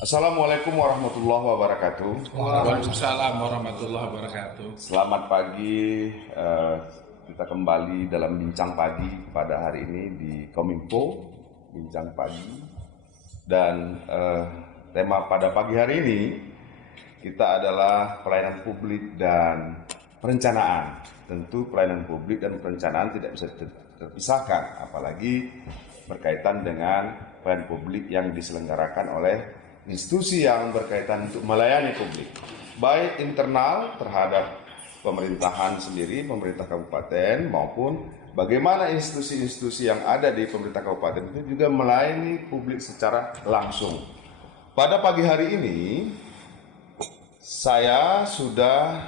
Assalamualaikum warahmatullahi wabarakatuh. Waalaikumsalam warahmatullahi wabarakatuh. Selamat pagi. Kita kembali dalam bincang pagi pada hari ini di Kominfo, bincang pagi. Dan tema pada pagi hari ini kita adalah pelayanan publik dan perencanaan. Tentu pelayanan publik dan perencanaan tidak bisa terpisahkan, apalagi berkaitan dengan pelayanan publik yang diselenggarakan oleh institusi yang berkaitan untuk melayani publik, baik internal terhadap pemerintahan sendiri, pemerintah kabupaten, maupun bagaimana institusi-institusi yang ada di pemerintah kabupaten itu juga melayani publik secara langsung. Pada pagi hari ini, saya sudah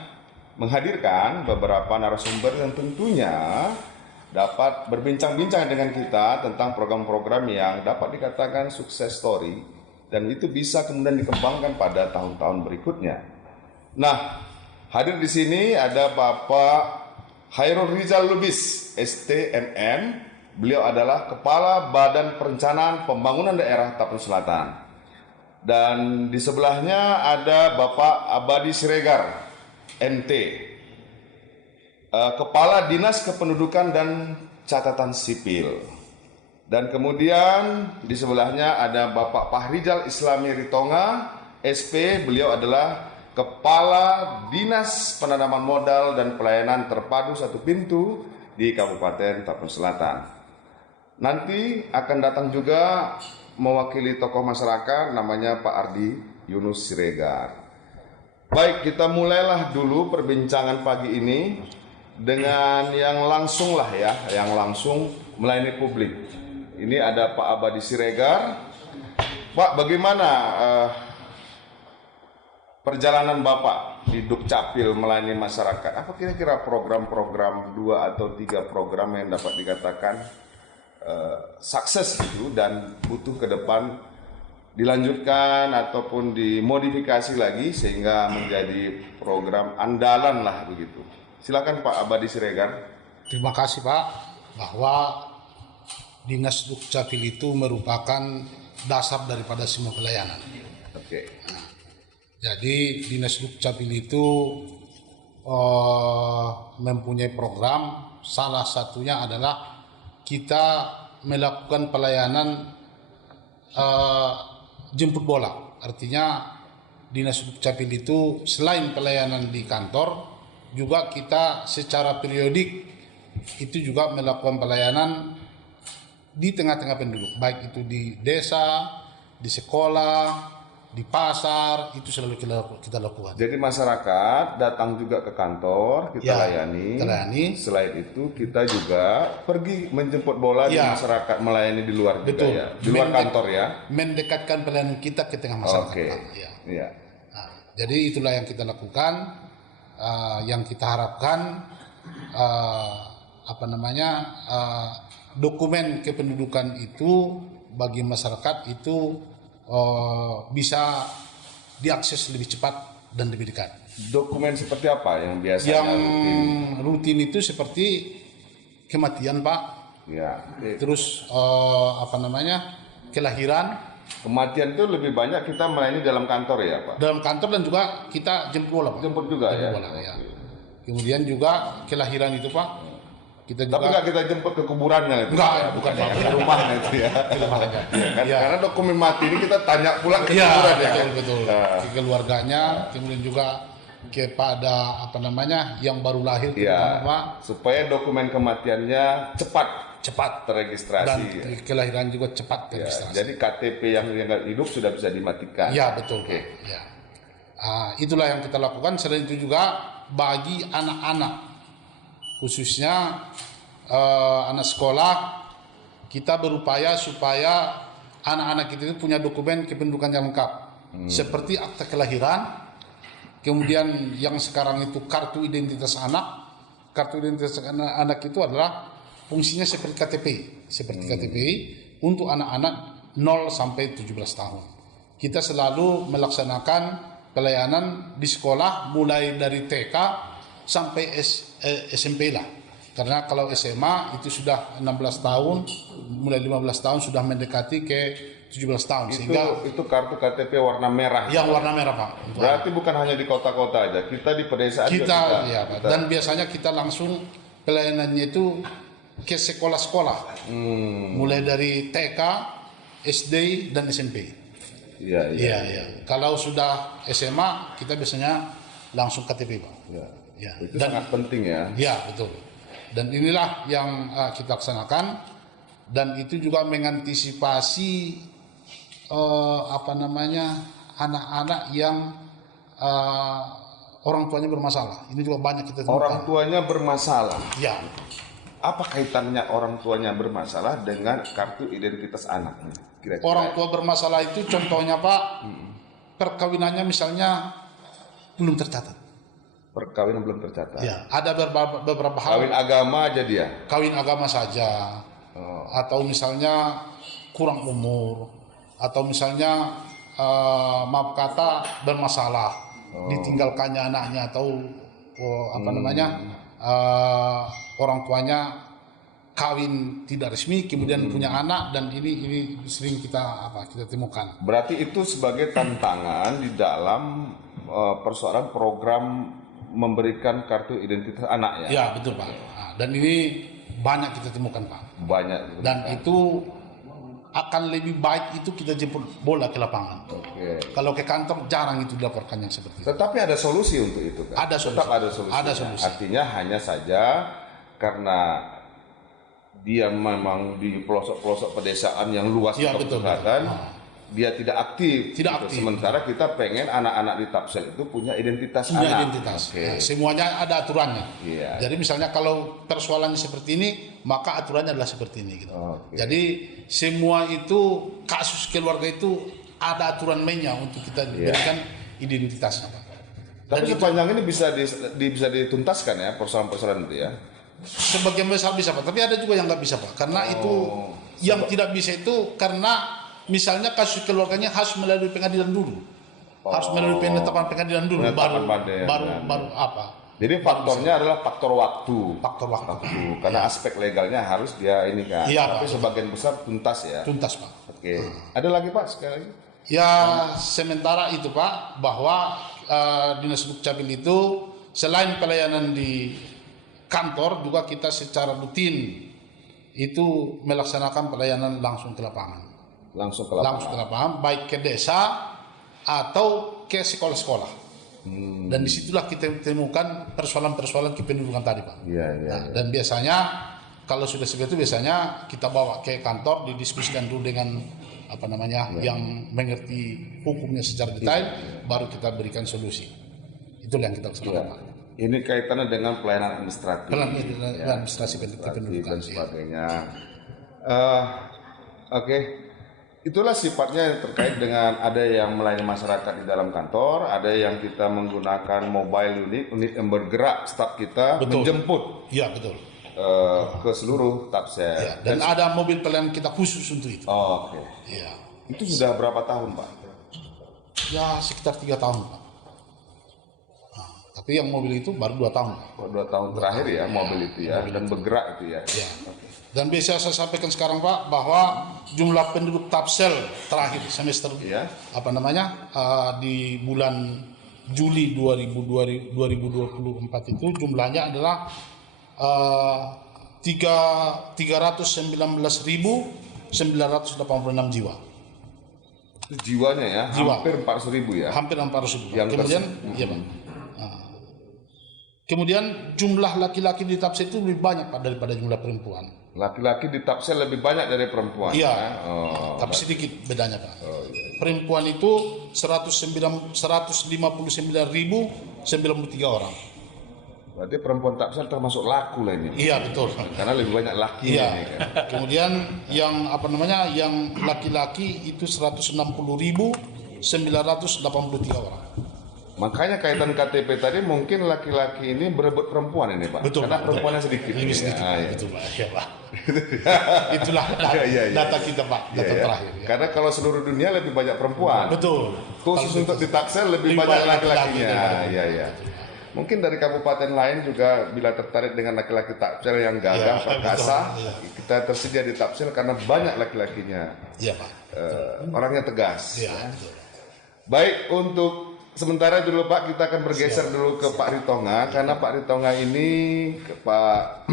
menghadirkan beberapa narasumber yang tentunya dapat berbincang-bincang dengan kita tentang program-program yang dapat dikatakan sukses story, dan itu bisa kemudian dikembangkan pada tahun-tahun berikutnya. Nah, hadir di sini ada Bapak Khairul Rizal Lubis, STMM. Beliau adalah Kepala Badan Perencanaan Pembangunan Daerah Tapin Selatan. Dan di sebelahnya ada Bapak Abadi Siregar, NT, Kepala Dinas Kependudukan dan Catatan Sipil. Dan kemudian di sebelahnya ada Bapak Fahrizal Islami Ritonga, SP. Beliau adalah Kepala Dinas Penanaman Modal dan Pelayanan Terpadu Satu Pintu di Kabupaten Tapin Selatan. Nanti akan datang juga mewakili tokoh masyarakat, namanya Pak Ardi Yunus Siregar. Baik, kita mulailah dulu perbincangan pagi ini dengan yang langsung lah ya, yang langsung melayani publik. Ini ada Pak Abadi Siregar. Pak, bagaimana perjalanan Bapak di Dukcapil melayani masyarakat? Apa kira-kira program-program 2 atau 3 program yang dapat dikatakan sukses itu dan butuh ke depan dilanjutkan ataupun dimodifikasi lagi sehingga menjadi program andalan lah begitu. Silakan Pak Abadi Siregar. Terima kasih Pak, bahwa Dinas Dukcapil itu merupakan dasar daripada semua pelayanan. Oke. Jadi Dinas Dukcapil itu mempunyai program, salah satunya adalah kita melakukan pelayanan jemput bola. Artinya Dinas Dukcapil itu selain pelayanan di kantor, juga kita secara periodik itu juga melakukan pelayanan di tengah-tengah penduduk, baik itu di desa, di sekolah, di pasar, itu selalu kita lakukan. Jadi masyarakat datang juga ke kantor, kita layani. Selain itu kita juga pergi menjemput bola di masyarakat, melayani di luar juga. Betul. Ya, di luar kantor ya. Mendekatkan pelayanan kita ke tengah masyarakat. Oke. Ya. Nah, jadi itulah yang kita lakukan, yang kita harapkan dokumen kependudukan itu bagi masyarakat itu bisa diakses lebih cepat dan lebih dekat. Dokumen seperti apa yang biasanya yang rutin itu seperti kematian Pak, ya. Terus kelahiran. Kematian itu lebih banyak kita melayani dalam kantor ya Pak? Dalam kantor dan juga kita jemput bola Pak. Jemput juga ya? Ya. Kemudian juga kelahiran itu Pak, kita juga. Tapi nggak kita jemput ke kuburannya itu? Enggak, bukan ke rumahnya itu ya? Ke rumahnya. Ya. Karena dokumen mati ini kita tanya pula ke kuburan ya? Betul. Ke keluarganya, kemudian juga kepada yang baru lahir ya, Pak, supaya dokumen kematiannya cepat terregistrasi dan kelahiran juga cepat terregistrasi. Jadi KTP yang hidup sudah bisa dimatikan. Ya, betul. Okay. Ya. Itulah yang kita lakukan. Selain itu juga bagi anak-anak, khususnya anak sekolah, kita berupaya supaya anak-anak kita itu punya dokumen kependudukan yang lengkap, seperti akta kelahiran, kemudian yang sekarang itu kartu identitas anak. Kartu identitas anak itu adalah fungsinya seperti KTP, untuk anak-anak 0 sampai 17 tahun. Kita selalu melaksanakan pelayanan di sekolah mulai dari TK sampai SMP lah. Karena kalau SMA itu sudah 16 tahun, mulai 15 tahun sudah mendekati ke 17 tahun sehingga Itu kartu KTP warna merah. yang warna merah Pak. Berarti bukan hanya di kota-kota aja, kita di pedesaan juga Kita ya Pak. Dan biasanya kita langsung pelayanannya itu ke sekolah-sekolah. Mulai dari TK, SD dan SMP. Iya. Iya. Kalau sudah SMA kita biasanya langsung KTP Pak. Ya. Ya. Itu Dan sangat penting ya. ya betul. Dan inilah yang kita laksanakan, dan itu juga mengantisipasi anak-anak yang orang tuanya bermasalah. Ini juga banyak kita temukan. Orang tuanya bermasalah. Ya, Apa kaitannya orang tuanya bermasalah dengan kartu identitas anak? Kira-kira. orang tua bermasalah itu contohnya Pak, perkawinannya misalnya belum tercatat. Perkawinan belum tercatat. Ya, ada beberapa hal. Kawin agama aja dia. Kawin agama saja, atau misalnya kurang umur, atau misalnya maaf kata bermasalah, ditinggalkannya anaknya, atau orang tuanya kawin tidak resmi kemudian punya anak, dan ini sering kita temukan. Berarti itu sebagai tantangan di dalam persoalan program memberikan kartu identitas anak ya. Ya betul Pak. Nah, dan ini banyak kita temukan Pak. Banyak. Dan itu akan lebih baik itu kita jemput bola ke lapangan. Oke. Kalau ke kantor jarang itu dilaporkan yang seperti itu. Tetapi ada solusi untuk itu kan? Ada solusi. Tetap ada solusi. Ada solusi. Artinya hanya saja karena dia memang di pelosok-pelosok pedesaan yang luas Ya, di betul. Selatan, dia tidak aktif. Tidak gitu. aktif. Sementara kita pengen anak-anak di Tapsel itu punya identitas Punya anak. identitas. Oke. Nah, semuanya ada aturannya. Iya. Jadi misalnya kalau persoalannya seperti ini, maka aturannya adalah seperti ini. Gitu. Oke. Jadi semua itu kasus keluarga itu ada aturan mainnya untuk kita berikan identitasnya Pak. Tapi sepanjang ini bisa dituntaskan ya persoalan-persoalan itu ya. Sebagian besar bisa Pak, tapi ada juga yang nggak bisa Pak. Karena itu yang tidak bisa itu karena misalnya kasus keluarganya harus melalui pengadilan dulu. Harus melalui penetapan pengadilan dulu baru apa? Jadi faktornya adalah faktor waktu. Faktor waktu. Karena aspek legalnya harus dia ini kan. Iya, Tapi Pak. sebagian besar tuntas ya. Tuntas Pak. Oke. Ada lagi Pak sekali lagi? Ya sementara itu Pak, bahwa Dinas Dukcapil itu selain pelayanan di kantor, juga kita secara rutin itu melaksanakan pelayanan langsung ke lapangan. Langsung ke lapangan. Langsung ke lapangan, baik ke desa atau ke sekolah-sekolah. Dan disitulah kita temukan persoalan-persoalan kependudukan tadi Pak. Iya. Dan biasanya kalau sudah seperti itu biasanya kita bawa ke kantor, didiskusikan dulu dengan yang mengerti hukumnya secara detail, baru kita berikan solusi. Itulah yang kita laksanakan Pak. Ini kaitannya dengan pelayanan administratif. Administrasi Dan kependudukan. sebagainya. Oke. Itulah sifatnya yang terkait dengan ada yang melayani masyarakat di dalam kantor, ada yang kita menggunakan mobile unit yang bergerak, staf kita menjemput Iya betul. ke seluruh Tapsel. Ya, dan ada mobil pelayanan kita khusus untuk itu. Oke. Iya. Itu sudah berapa tahun Pak? Ya sekitar 3 tahun Pak. Nah, tapi yang mobil itu baru 2 tahun Pak. 2 tahun terakhir ya mobil itu ya, dan bergerak itu ya. Ya. Dan bisa saya sampaikan sekarang Pak, bahwa jumlah penduduk Tapsel terakhir semester di bulan Juli 2024 itu jumlahnya adalah 319.986 jiwa. Itu jiwanya ya, Jiwa. hampir 400.000 ya. Hampir 400.000. Yang Kemudian, iya Pak. Kemudian jumlah laki-laki di Tapsel itu lebih banyak Pak daripada jumlah perempuan. Laki-laki di Tapsel lebih banyak dari perempuan. Iya. Ya? Tapi sedikit bedanya Pak. Perempuan itu 159.093 orang. Berarti perempuan Tapsel termasuk laku lah ini. Iya betul. Karena lebih banyak laki Iya. ini kan. Kemudian yang yang laki-laki itu 160.983 orang. Makanya kaitan KTP tadi mungkin laki-laki ini berebut perempuan ini Pak. Betul. Karena perempuannya sedikit. Lebih sedikit. Ya. Betul Pak. Iya Pak. Itulah data kita Pak, data terakhir. Ya. Karena kalau seluruh dunia lebih banyak perempuan. Betul. Khusus untuk di Tapsel lebih banyak laki-lakinya. Iya. Mungkin dari kabupaten lain juga bila tertarik dengan laki-laki Tapsel yang gagah, perkasa, kita tersedia di Tapsel karena banyak laki-lakinya. Iya Pak. Orangnya tegas. Iya. Betul. Baik, untuk sementara dulu Pak, kita akan bergeser dulu ke Pak Ritonga, karena Pak Ritonga ini, Pak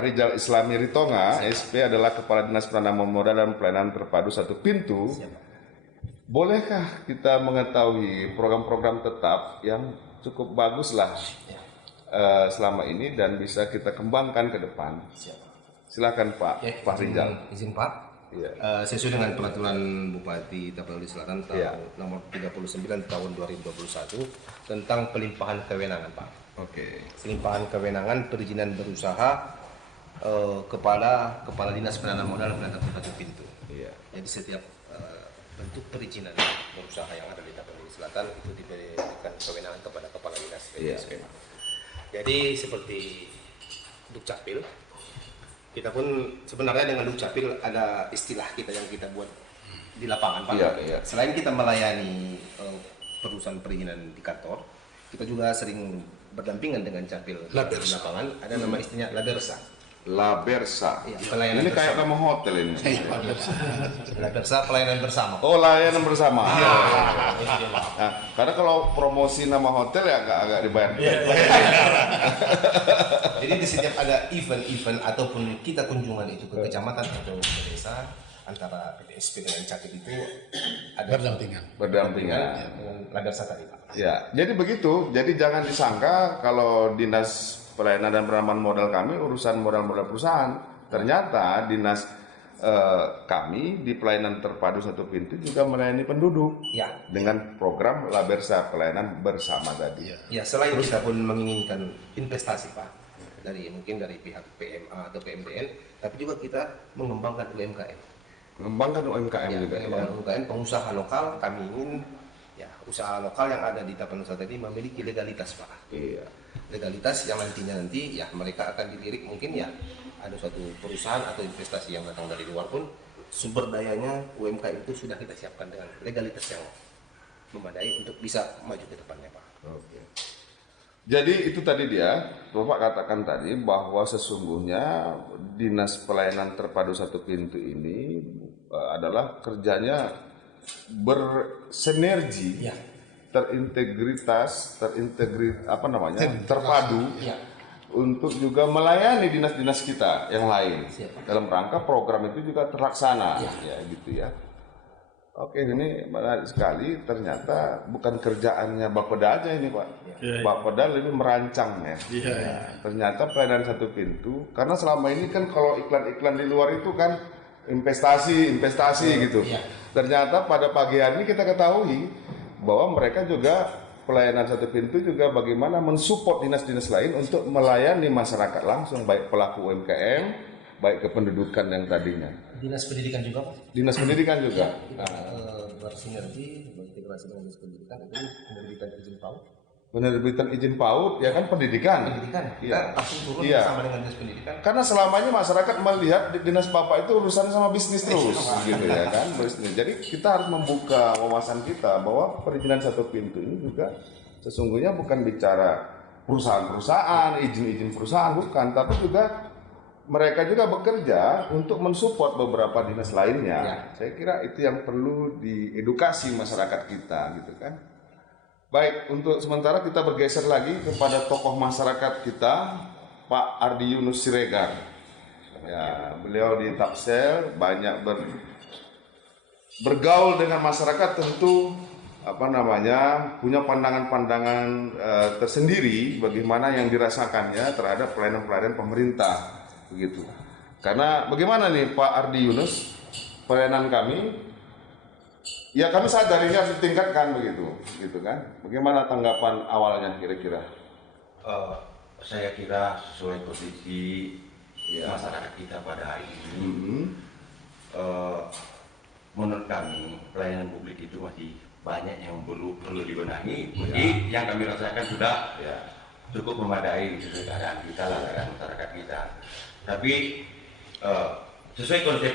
Rizal Islami Ritonga, SP adalah Kepala Dinas Penanaman Modal dan Pelayanan Terpadu Satu Pintu. Bolehkah kita mengetahui program-program tetap yang cukup baguslah selama ini dan bisa kita kembangkan ke depan? Silakan Pak, Pak Rizal. Izin Pak. Iya. Sesuai dengan peraturan Bupati Tapanuli Selatan Iya. nomor 39 tahun 2021 tentang pelimpahan kewenangan Pak. Oke. Pelimpahan kewenangan perizinan berusaha kepada Kepala Dinas Penanaman Modal dan Pelayanan Terpadu Pintu. Iya. Jadi setiap bentuk perizinan berusaha yang ada di Tapanuli Selatan itu diberikan kewenangan kepada Kepala Dinas Iya. Jadi seperti Dukcapil, kita pun sebenarnya dengan Dukcapil ada istilah kita yang kita buat di lapangan Pak. Iya. Selain kita melayani perusahaan perizinan di kantor, kita juga sering berdampingan dengan Capil di Labersa. lapangan. Ada nama istilahnya Labersa. Labersa. Iya, pelayanan Ini kayak bersama. nama hotel ini. Labersa pelayanan bersama. Oh, layanan bersama. Nah, karena kalau promosi nama hotel ya agak dibayar. Jadi di setiap ada event-event ataupun kita kunjungan itu ke kecamatan atau ke desa, antara PDSP dengan Capil itu ada Berdampingan. dengan Labersa tadi Pak. Ya, jadi begitu. Jadi jangan disangka kalau Dinas Pelayanan dan Penanaman Modal kami urusan modal-modal perusahaan. Ternyata dinas kami di Pelayanan Terpadu Satu Pintu juga melayani penduduk Ya, dengan program Labersa pelayanan bersama tadi. ya selain kita pun menginginkan investasi Pak, mungkin dari pihak PMA atau PMDN, tapi juga kita mengembangkan UMKM. Mengembangkan UMKM Ya, juga. mengembangkan UMKM, pengusaha lokal. Kami ingin ya usaha lokal yang ada di Tapanuli Selatan ini memiliki legalitas Pak. Iya. Legalitas yang nantinya ya mereka akan dilirik, mungkin ya ada suatu perusahaan atau investasi yang datang dari luar pun sumber dayanya UMKM itu sudah kita siapkan dengan legalitas yang memadai untuk bisa maju ke depannya Pak. Oke. Jadi itu tadi dia, Bapak katakan tadi bahwa sesungguhnya Dinas Pelayanan Terpadu Satu Pintu ini adalah kerjanya bersinergi, Ya. terpadu Ya. untuk juga melayani dinas-dinas kita yang lain. Siap. Dalam rangka program itu juga terlaksana, Ya. ya gitu ya. Oke, ini menarik sekali. Ternyata bukan kerjaannya Bapeda aja ini, Pak. Bapeda lebih merancang ya. Ternyata pelayanan Satu Pintu, karena selama ini kan kalau iklan-iklan di luar itu kan investasi gitu. Iya. Ternyata pada pagi hari ini kita ketahui bahwa mereka juga pelayanan Satu Pintu juga bagaimana mensupport dinas-dinas lain untuk melayani masyarakat langsung, baik pelaku UMKM, baik kependudukan yang tadinya. Dinas Pendidikan juga Pak. Dinas pendidikan juga. Kita bersinergi, berintegrasi dengan Dinas Pendidikan itu penerbitan izin PAUD. Penerbitan izin PAUD ya kan pendidikan. Pendidikan. Iya. Kita langsung turun Iya. bersama dengan Dinas Pendidikan. Karena selamanya masyarakat melihat dinas bapak itu urusan sama bisnis terus, gitu ya kan, bisnis. Jadi kita harus membuka wawasan kita bahwa perizinan Satu Pintu ini juga sesungguhnya bukan bicara perusahaan-perusahaan, izin-izin perusahaan, bukan, tapi juga mereka juga bekerja untuk mensupport beberapa dinas lainnya. Ya. Saya kira itu yang perlu diedukasi masyarakat kita, gitu kan. Baik, untuk sementara kita bergeser lagi kepada tokoh masyarakat kita, Pak Ardi Yunus Siregar. Ya, beliau di Tapsel banyak bergaul dengan masyarakat, tentu punya pandangan-pandangan tersendiri bagaimana yang dirasakannya terhadap pelayanan-pelayanan pemerintah, begitu. Karena bagaimana nih Pak Ardi Yunus, pelayanan kami, ya kami sadar ini harus ditingkatkan begitu, gitu kan? Bagaimana tanggapan awalnya kira-kira? Saya kira sesuai kondisi masyarakat kita pada hari ini, menurut kami pelayanan publik itu masih banyak yang perlu dibenahi. Jadi yang kami rasakan sudah cukup memadai sesuai keadaan kita lah, keadaan masyarakat kita. Tapi sesuai konsep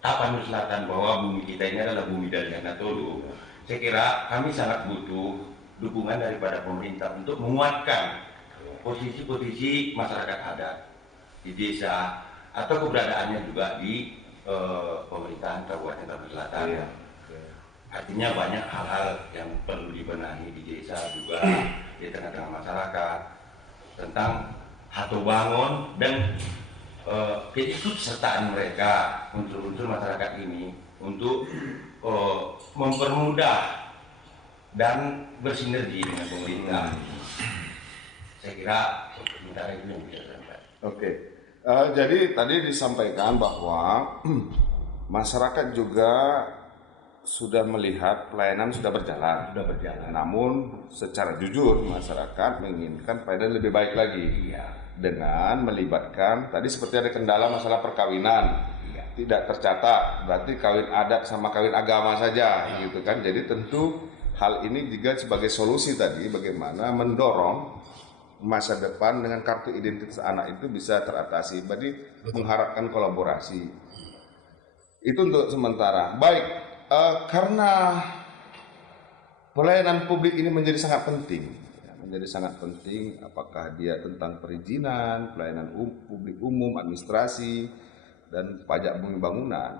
Tapanuli Selatan bahwa bumi kita ini adalah bumi dari Natolu, saya kira kami sangat butuh dukungan daripada pemerintah untuk menguatkan posisi-posisi masyarakat adat di desa atau keberadaannya juga di pemerintahan Kabupaten Tambun Selatan. Iya. Artinya banyak hal-hal yang perlu dibenahi di desa juga di tengah-tengah masyarakat tentang Hato Bangun dan keikutsertaan mereka unsur-unsur masyarakat ini untuk mempermudah dan bersinergi dengan pemerintah. Saya kira sementara itu yang bisa saya sampaikan. Oke. Jadi tadi disampaikan bahwa masyarakat juga sudah melihat pelayanan sudah berjalan. Namun secara jujur masyarakat menginginkan pelayanan lebih baik lagi. Dengan melibatkan tadi seperti ada kendala masalah perkawinan. Tidak tercatat, berarti kawin adat sama kawin agama saja gitu kan. Jadi tentu hal ini juga sebagai solusi tadi bagaimana mendorong masa depan dengan kartu identitas anak itu bisa teratasi. Berarti mengharapkan kolaborasi. Itu untuk sementara. Baik, karena pelayanan publik ini menjadi sangat penting, apakah dia tentang perizinan, pelayanan publik umum, administrasi, dan pajak bumi bangunan.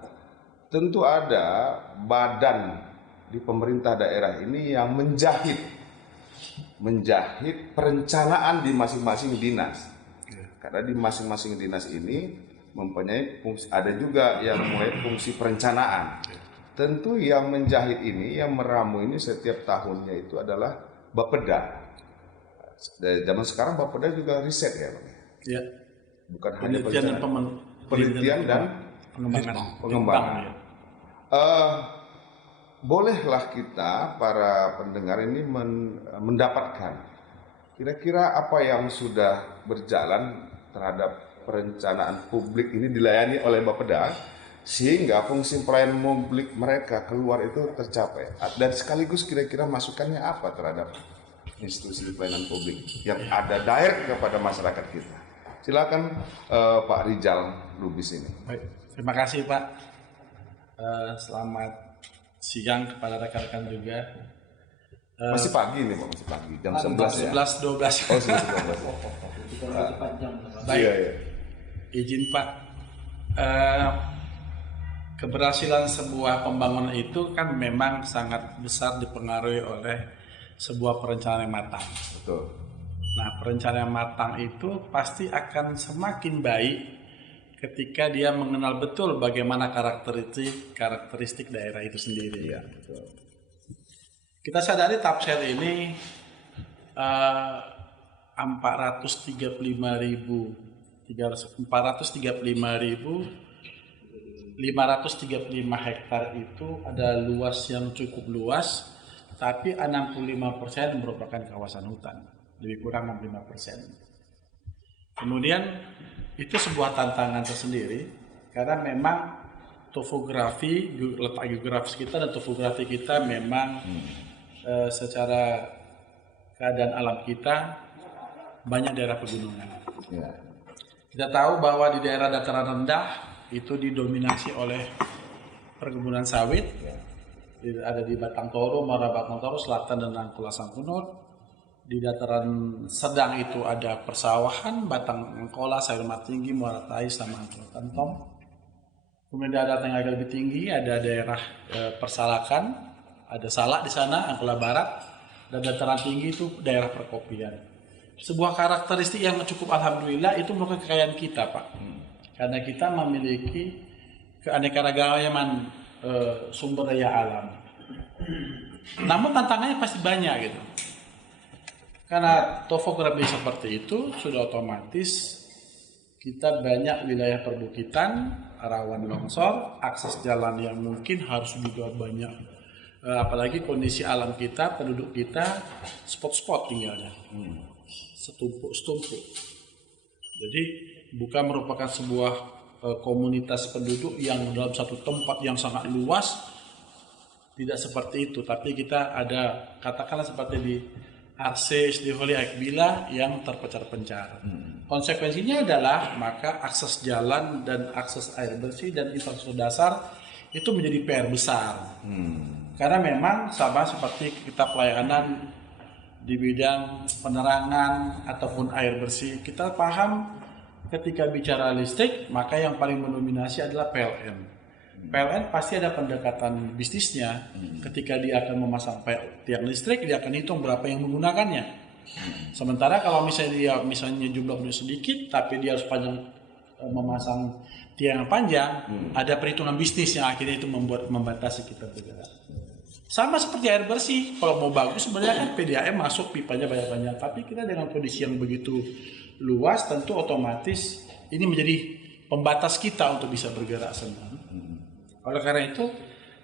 Tentu ada badan di pemerintah daerah ini yang menjahit perencanaan di masing-masing dinas. Karena di masing-masing dinas ini mempunyai fungsi, ada juga yang mulai fungsi perencanaan. Tentu yang menjahit ini, yang meramu ini setiap tahunnya itu adalah Bapeda. Dari zaman sekarang Bapeda juga riset ya, Bang. Ya. Bukan hanya Penelitian dan pengembangan. Bolehlah kita para pendengar ini mendapatkan kira-kira apa yang sudah berjalan terhadap perencanaan publik ini dilayani oleh Bapeda sehingga fungsi pelayanan publik mereka keluar itu tercapai, dan sekaligus kira-kira masukannya apa terhadap institusi pelayanan publik yang ada direct kepada masyarakat kita. Silakan Pak Rizal Lubis ini. Baik, terima kasih Pak. Selamat siang kepada rekan-rekan juga. Masih pagi nih Pak, masih pagi. Jam 11 ya? 11.12. Oh, 11.12. Baik, Iya. izin Pak. Keberhasilan sebuah pembangunan itu kan memang sangat besar dipengaruhi oleh sebuah perencanaan yang matang. Betul. Nah, perencanaan yang matang itu pasti akan semakin baik ketika dia mengenal betul bagaimana karakteristik daerah itu sendiri. Iya, betul. Kita sadari Tapsel ini 435.535 hektar itu ada luas yang cukup luas, tapi 65% merupakan kawasan hutan, lebih kurang 65%. Kemudian itu sebuah tantangan tersendiri karena memang topografi, letak geografis kita dan topografi kita memang secara keadaan alam kita banyak daerah pegunungan. Ya. Kita tahu bahwa di daerah dataran rendah itu didominasi oleh perkebunan sawit. Ada di Batang Toru, Muara Batang Toru, Selatan dan Nangkula Sangkunut. Di dataran sedang itu ada persawahan, Batang Angkola, Sayur Tinggi, Muara Tai, sama Angkola Tantom. Kemudian di dataran yang agak lebih tinggi ada daerah Persalakan, ada Salak di sana, Angkola Barat, dan dataran tinggi itu daerah perkopian. Sebuah karakteristik yang cukup alhamdulillah itu merupakan kekayaan kita, Pak. Karena kita memiliki keanekaragaman sumber daya alam. Namun tantangannya pasti banyak gitu. Karena topografi seperti itu sudah otomatis kita banyak wilayah perbukitan, rawan longsor, akses jalan yang mungkin harus juga banyak. Apalagi kondisi alam kita, penduduk kita spot-spot tinggalnya. Setumpuk-setumpuk. Jadi bukan merupakan sebuah komunitas penduduk yang dalam satu tempat yang sangat luas, tidak seperti itu. Tapi kita ada, katakanlah seperti di Arse, Istivoli, Akbila yang terpencar-pencar. Konsekuensinya adalah maka akses jalan dan akses air bersih dan infrastruktur dasar itu menjadi PR besar. Karena memang sama seperti kita pelayanan di bidang penerangan ataupun air bersih. Kita paham ketika bicara listrik, maka yang paling mendominasi adalah PLN. PLN pasti ada pendekatan bisnisnya. Ketika dia akan memasang tiang listrik, dia akan hitung berapa yang menggunakannya. Sementara kalau misalnya jumlahnya sedikit, tapi dia harus memasang tiang yang panjang, ada perhitungan bisnis yang akhirnya itu membatasi kita bergerak. Sama seperti air bersih, kalau mau bagus sebenarnya kan PDAM masuk pipanya banyak-banyak, tapi kita dengan kondisi yang begitu luas tentu otomatis ini menjadi pembatas kita untuk bisa bergerak sendiri. Oleh karena itu,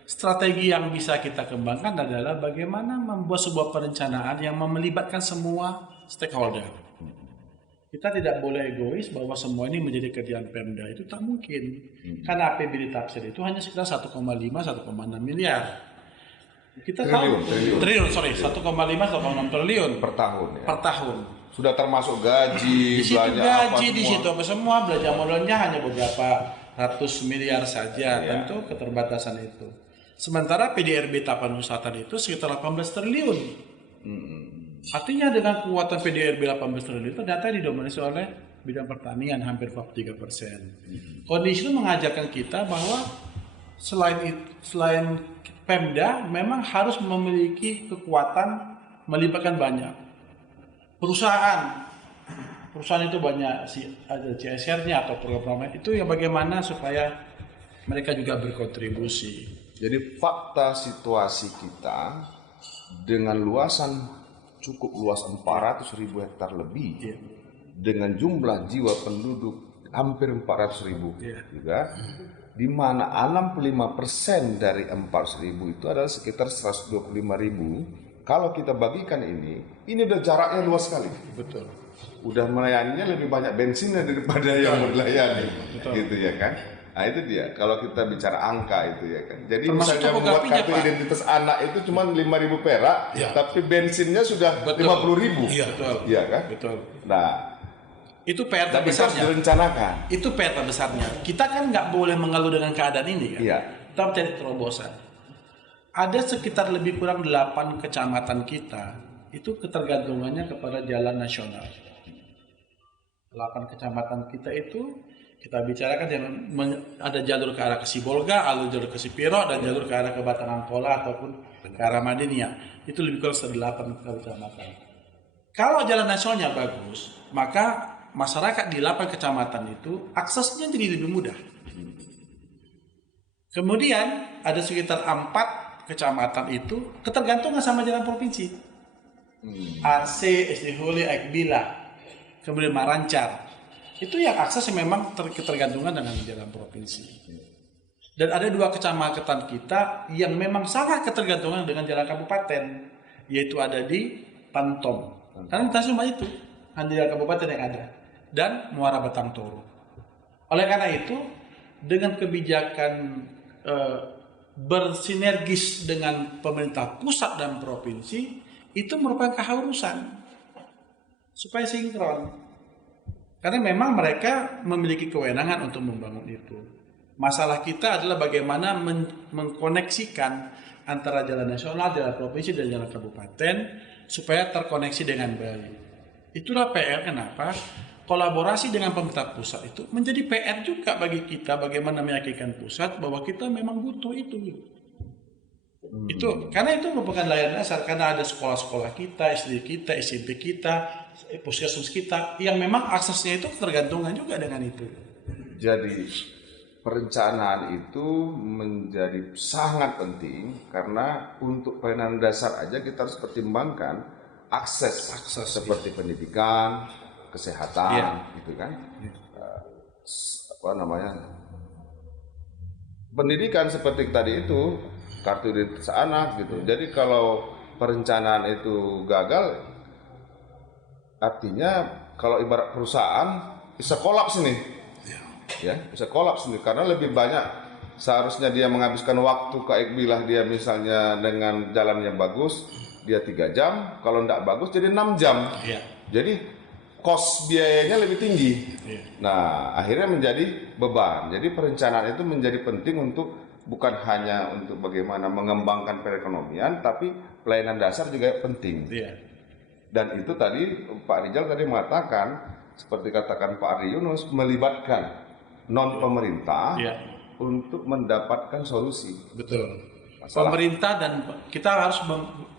strategi yang bisa kita kembangkan adalah bagaimana membuat sebuah perencanaan yang melibatkan semua stakeholder. Kita tidak boleh egois bahwa semua ini menjadi kerjaan Pemda, itu tak mungkin. Karena APBD tafsir itu hanya sekitar 1,5-1,6 miliar. Kita triliun, 1,5-1,6 triliun per tahun ya. Per tahun. Sudah termasuk gaji, Di situ belanja gaji, apa di situ apa semua, belanja modalnya hanya beberapa ratus miliar saja, tentu keterbatasan itu. Sementara PDRB Tapanuli Selatan itu sekitar 18 triliun. Artinya dengan kekuatan PDRB 18 triliun itu data didominasi oleh bidang pertanian hampir 43%. Kondisi itu mengajarkan kita bahwa selain Pemda memang harus memiliki kekuatan melibatkan banyak perusahaan itu banyak ada CSR-nya atau program-program itu yang bagaimana supaya mereka juga berkontribusi. Jadi fakta situasi kita dengan luasan cukup luas 400.000 hektar lebih, dengan jumlah jiwa penduduk hampir 400.000 juga, di mana 65% dari 400.000 itu adalah sekitar 125.000. Kalau kita bagikan ini udah jaraknya luas sekali. Betul. Udah melayaninya lebih banyak bensinnya daripada yang melayani, gitu ya kan? Nah itu dia. Kalau kita bicara angka itu ya kan. Jadi termasuk misalnya membuat kartu Pak. identitas anak itu cuma 5.000 perak, tapi bensinnya sudah 50.000. Iya, betul. Iya kan? Betul. Nah, itu PR tapi harus terbesarnya. direncanakan. Itu PR terbesarnya. Kita kan nggak boleh mengeluh dengan keadaan ini kan. Iya. Kita mencari terobosan. Ada sekitar lebih kurang 8 kecamatan kita itu ketergantungannya kepada jalan nasional. 8 kecamatan kita itu kita bicarakan yang ada jalur ke arah ke Sibolga, ada jalur ke Sipiro, dan jalur ke arah ke Batang Angkola ataupun ke arah Madinia. Itu lebih kurang 8 kecamatan. Kalau jalan nasionalnya bagus, maka masyarakat di 8 kecamatan itu aksesnya jadi lebih mudah. Kemudian ada sekitar 4 kecamatan itu ketergantungan sama jalan provinsi. AC, SD Huli, Aikbila, kemudian Marancar. Itu yang akses yang memang ketergantungan dengan jalan provinsi. Dan ada 2 kecamatan kita yang memang sangat ketergantungan dengan jalan kabupaten, yaitu ada di Pantom. Karena kita cuma itu, hanya jalan kabupaten yang ada. Dan Muara Batang Toru. Oleh karena itu, dengan kebijakan bersinergis dengan pemerintah pusat dan provinsi, itu merupakan keharusan supaya sinkron. Karena memang mereka memiliki kewenangan untuk membangun itu. Masalah kita adalah bagaimana mengkoneksikan antara jalan nasional, jalan provinsi, dan jalan kabupaten supaya terkoneksi dengan baik. Itulah PR kenapa kolaborasi dengan pemerintah pusat itu menjadi PR juga bagi kita, bagaimana meyakinkan pusat bahwa kita memang butuh itu. Itu karena itu merupakan layanan dasar, karena ada sekolah-sekolah kita, SD kita, SMP kita, puskesmas kita yang memang aksesnya itu tergantungan juga dengan itu. Jadi perencanaan itu menjadi sangat penting karena untuk pelayanan dasar aja kita harus pertimbangkan akses seperti pendidikan, kesehatan, gitu kan? Pendidikan seperti tadi itu kartu identitas anak gitu. Jadi kalau perencanaan itu gagal, artinya kalau ibarat perusahaan bisa kolaps nih, ya bisa kolaps nih karena lebih banyak seharusnya dia menghabiskan waktu ke Aikbilah dia misalnya dengan jalan yang bagus dia 3 jam, kalau tidak bagus jadi 6 jam, jadi kos biayanya lebih tinggi. Nah akhirnya menjadi beban. Jadi perencanaan itu menjadi penting untuk bukan hanya untuk bagaimana mengembangkan perekonomian, tapi pelayanan dasar juga penting. Dan itu tadi Pak Rijal tadi mengatakan, seperti katakan Pak Ari Yunus, melibatkan non pemerintah untuk mendapatkan solusi. Betul. Masalah. Pemerintah dan kita harus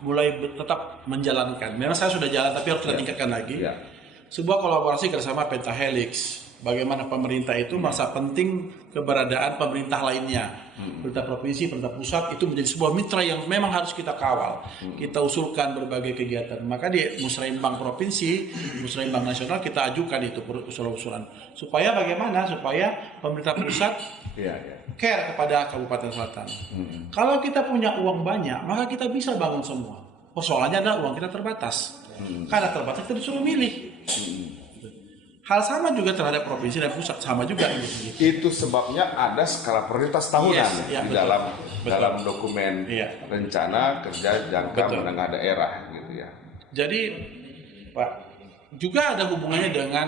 mulai tetap menjalankan. Memang saya sudah jalan, tapi harus kita tingkatkan lagi. Ya. Sebuah kolaborasi bersama Pentahelix. Bagaimana pemerintah itu merasa penting keberadaan pemerintah lainnya, pemerintah provinsi, pemerintah pusat, itu menjadi sebuah mitra yang memang harus kita kawal. Kita usulkan berbagai kegiatan. Maka di Musrembang provinsi, Musrembang nasional kita ajukan itu usulan-usulan. Supaya bagaimana? Supaya pemerintah pusat care kepada Kabupaten Selatan. Kalau kita punya uang banyak, maka kita bisa bangun semua. Persoalannya adalah uang kita terbatas. Karena terbatas kita disuruh milih. Hal sama juga terhadap provinsi dan pusat, sama juga. Itu sebabnya ada skala prioritas tahunan di dalam dokumen rencana kerja jangka menengah daerah gitu ya. Jadi Pak, juga ada hubungannya dengan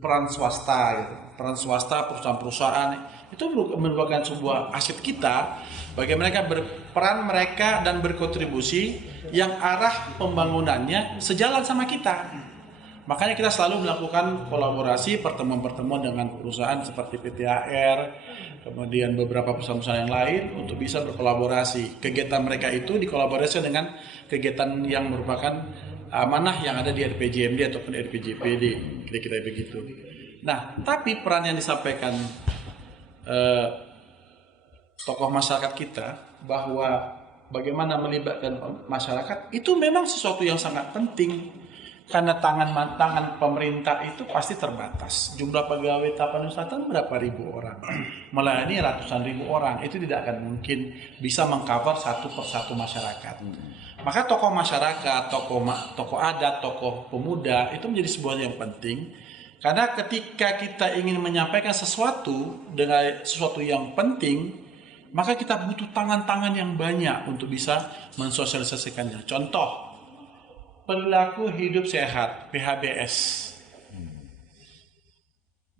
peran swasta gitu. Peran swasta, perusahaan-perusahaan itu merupakan sebuah aset kita bagi mereka berperan mereka dan berkontribusi yang arah pembangunannya sejalan sama kita. Makanya kita selalu melakukan kolaborasi, pertemuan-pertemuan dengan perusahaan seperti PTHR, kemudian beberapa perusahaan-perusahaan yang lain untuk bisa berkolaborasi. Kegiatan mereka itu dikolaborasi dengan kegiatan yang merupakan amanah yang ada di RPJMD ataupun RPJPD, kira-kira begitu. Nah, tapi peran yang disampaikan tokoh masyarakat kita bahwa bagaimana melibatkan masyarakat itu memang sesuatu yang sangat penting. Karena tangan pemerintah itu pasti terbatas. Jumlah pegawai Tapanuli Selatan berapa ribu orang, melayani ratusan ribu orang, itu tidak akan mungkin bisa mengcover satu persatu masyarakat. Maka tokoh masyarakat, tokoh adat, tokoh pemuda itu menjadi sebuah yang penting. Karena ketika kita ingin menyampaikan sesuatu dengan sesuatu yang penting, maka kita butuh tangan-tangan yang banyak untuk bisa mensosialisasikannya. Contoh, perilaku hidup sehat, PHBS.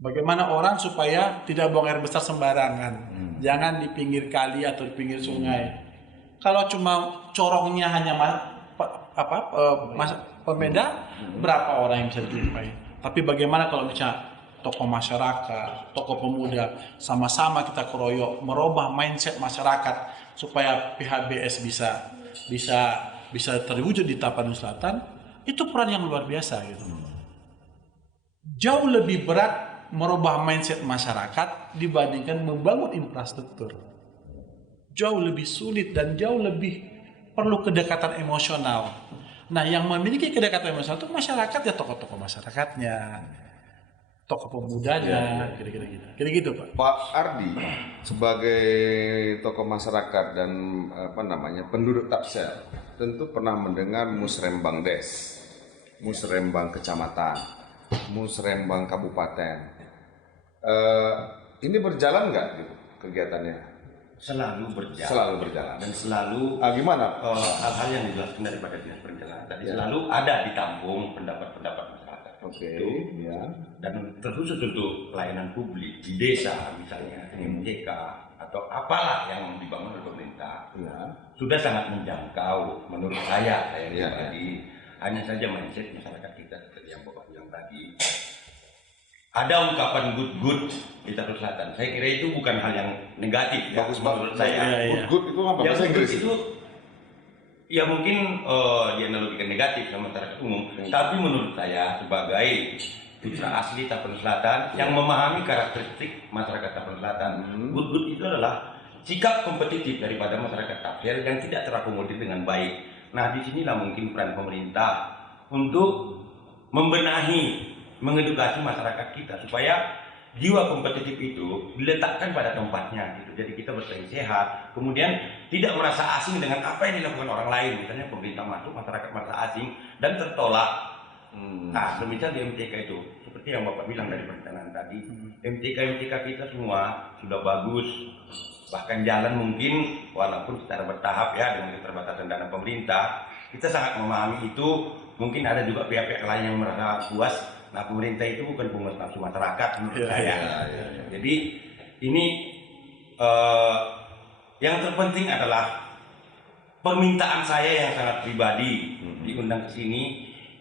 Bagaimana orang supaya tidak buang air besar sembarangan, jangan di pinggir kali atau di pinggir sungai. Kalau cuma corongnya hanya pembeda, berapa orang yang bisa dijumpai? Tapi bagaimana kalau misalnya tokoh masyarakat, tokoh pemuda, sama-sama kita keroyok, merubah mindset masyarakat supaya PHBS bisa terwujud di Tapanuli Selatan, itu peran yang luar biasa gitu. Jauh lebih berat merubah mindset masyarakat dibandingkan membangun infrastruktur. Jauh lebih sulit dan jauh lebih perlu kedekatan emosional. Nah, yang memiliki kedekatan emosional itu masyarakat ya, tokoh-tokoh masyarakatnya, tokoh pemudanya, kira-kira gitu Pak. Pak Ardi sebagai tokoh masyarakat dan penduduk Tapsel tentu pernah mendengar Musrembang Des, Musrembang Kecamatan, Musrembang Kabupaten. Ini berjalan nggak gitu kegiatannya? Selalu berjalan dan selalu gimana? Hal-hal yang dijelaskan daripada dinas perencanaan tadi selalu ada ditampung pendapat-pendapat masyarakat. Ya. Dan terkhusus untuk pelayanan publik di desa misalnya MCK atau apalah yang dibangun oleh pemerintah sudah sangat menjangkau menurut saya pribadi. Hanya saja mindset masyarakat kita seperti yang Bapak bilang tadi, ada ungkapan good di Tapanuli Selatan. Saya kira itu bukan hal yang negatif Bagus menurut saya. Good itu apa? Bahasa Inggris itu ya mungkin dianalogikan negatif sama masyarakat umum. Tapi menurut saya sebagai putra asli Tapanuli Selatan yang memahami karakteristik masyarakat Tapanuli Selatan, good itu adalah sikap kompetitif daripada masyarakat Tapsel yang tidak terakomodir dengan baik. Nah, disinilah mungkin peran pemerintah untuk membenahi, mengedukasi masyarakat kita supaya jiwa kompetitif itu diletakkan pada tempatnya gitu. Jadi kita bersaing sehat, kemudian tidak merasa asing dengan apa yang dilakukan orang lain. Misalnya pemerintah masuk, masyarakat merasa asing dan tertolak. Nah, semisal di MTK itu, seperti yang Bapak bilang dari perencanaan tadi, MTK kita semua sudah bagus. Bahkan jalan mungkin walaupun secara bertahap ya dengan keterbatasan dana pemerintah, kita sangat memahami itu. Mungkin ada juga pihak-pihak lain yang merasa puas. Nah, pemerintah itu bukan penguasa nafsu masyarakat menurut saya. Jadi ini yang terpenting adalah permintaan saya yang sangat pribadi diundang ke sini,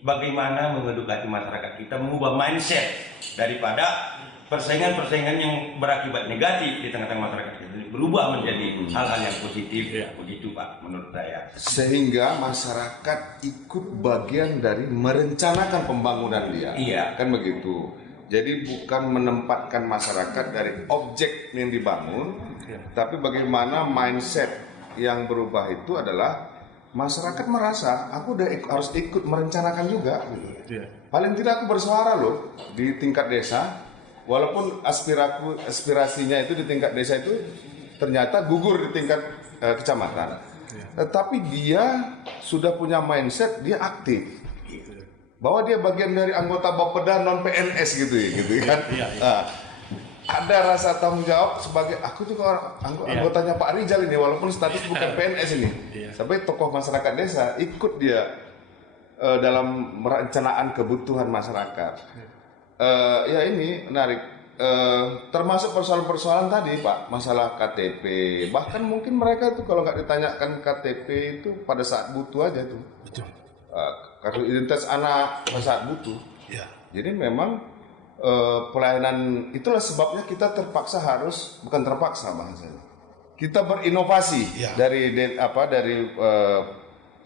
bagaimana mengedukasi masyarakat kita mengubah mindset daripada persaingan-persaingan yang berakibat negatif di tengah-tengah masyarakat kita berubah menjadi hal-hal yang positif. Begitu Pak, menurut saya. Sehingga masyarakat ikut bagian dari merencanakan pembangunan dia. Iya. Kan begitu. Jadi bukan menempatkan masyarakat dari objek yang dibangun, tapi bagaimana mindset yang berubah itu adalah masyarakat merasa aku harus ikut merencanakan juga. Paling tidak aku bersuara loh di tingkat desa, walaupun aspirasinya itu di tingkat desa itu ternyata gugur di tingkat kecamatan. Tetapi dia sudah punya mindset, dia aktif. Bahwa dia bagian dari anggota Bapeda non PNS gitu kan. Ada rasa tanggung jawab sebagai aku juga anggotanya Pak Rijal ini walaupun status bukan PNS ini. Sampai tokoh masyarakat desa ikut dia dalam merencanaan kebutuhan masyarakat. Ya ini menarik. Termasuk persoalan-persoalan tadi Pak, masalah KTP. Bahkan mungkin mereka tuh kalau nggak ditanyakan KTP itu pada saat butuh aja tuh. Betul. Kartu identitas anak pada saat butuh. Jadi memang pelayanan itulah sebabnya kita terpaksa harus, bukan terpaksa bahasanya, kita berinovasi dari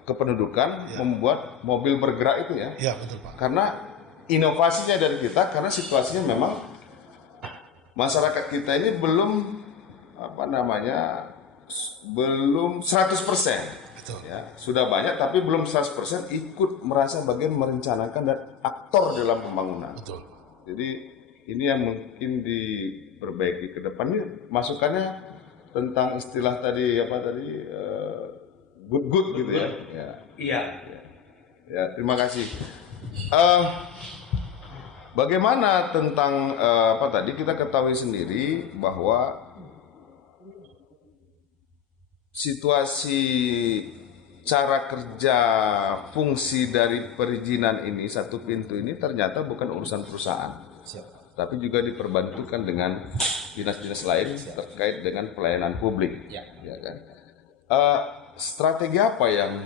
kependudukan membuat mobil bergerak itu ya. Ya betul Pak. Karena inovasinya dari kita, karena situasinya memang masyarakat kita ini belum belum 100%. Betul. Ya, sudah banyak tapi belum 100% ikut merasa bagian merencanakan dan aktor dalam pembangunan. Betul. Jadi ini yang mungkin diperbaiki ke depan. Ini masukannya tentang istilah tadi good gitu ya. Iya. Ya, terima kasih. Bagaimana tentang tadi kita ketahui sendiri bahwa situasi cara kerja fungsi dari perizinan ini satu pintu ini ternyata bukan urusan perusahaan. Tapi juga diperbantukan dengan dinas-dinas lain terkait dengan pelayanan publik. Ya kan? Strategi apa yang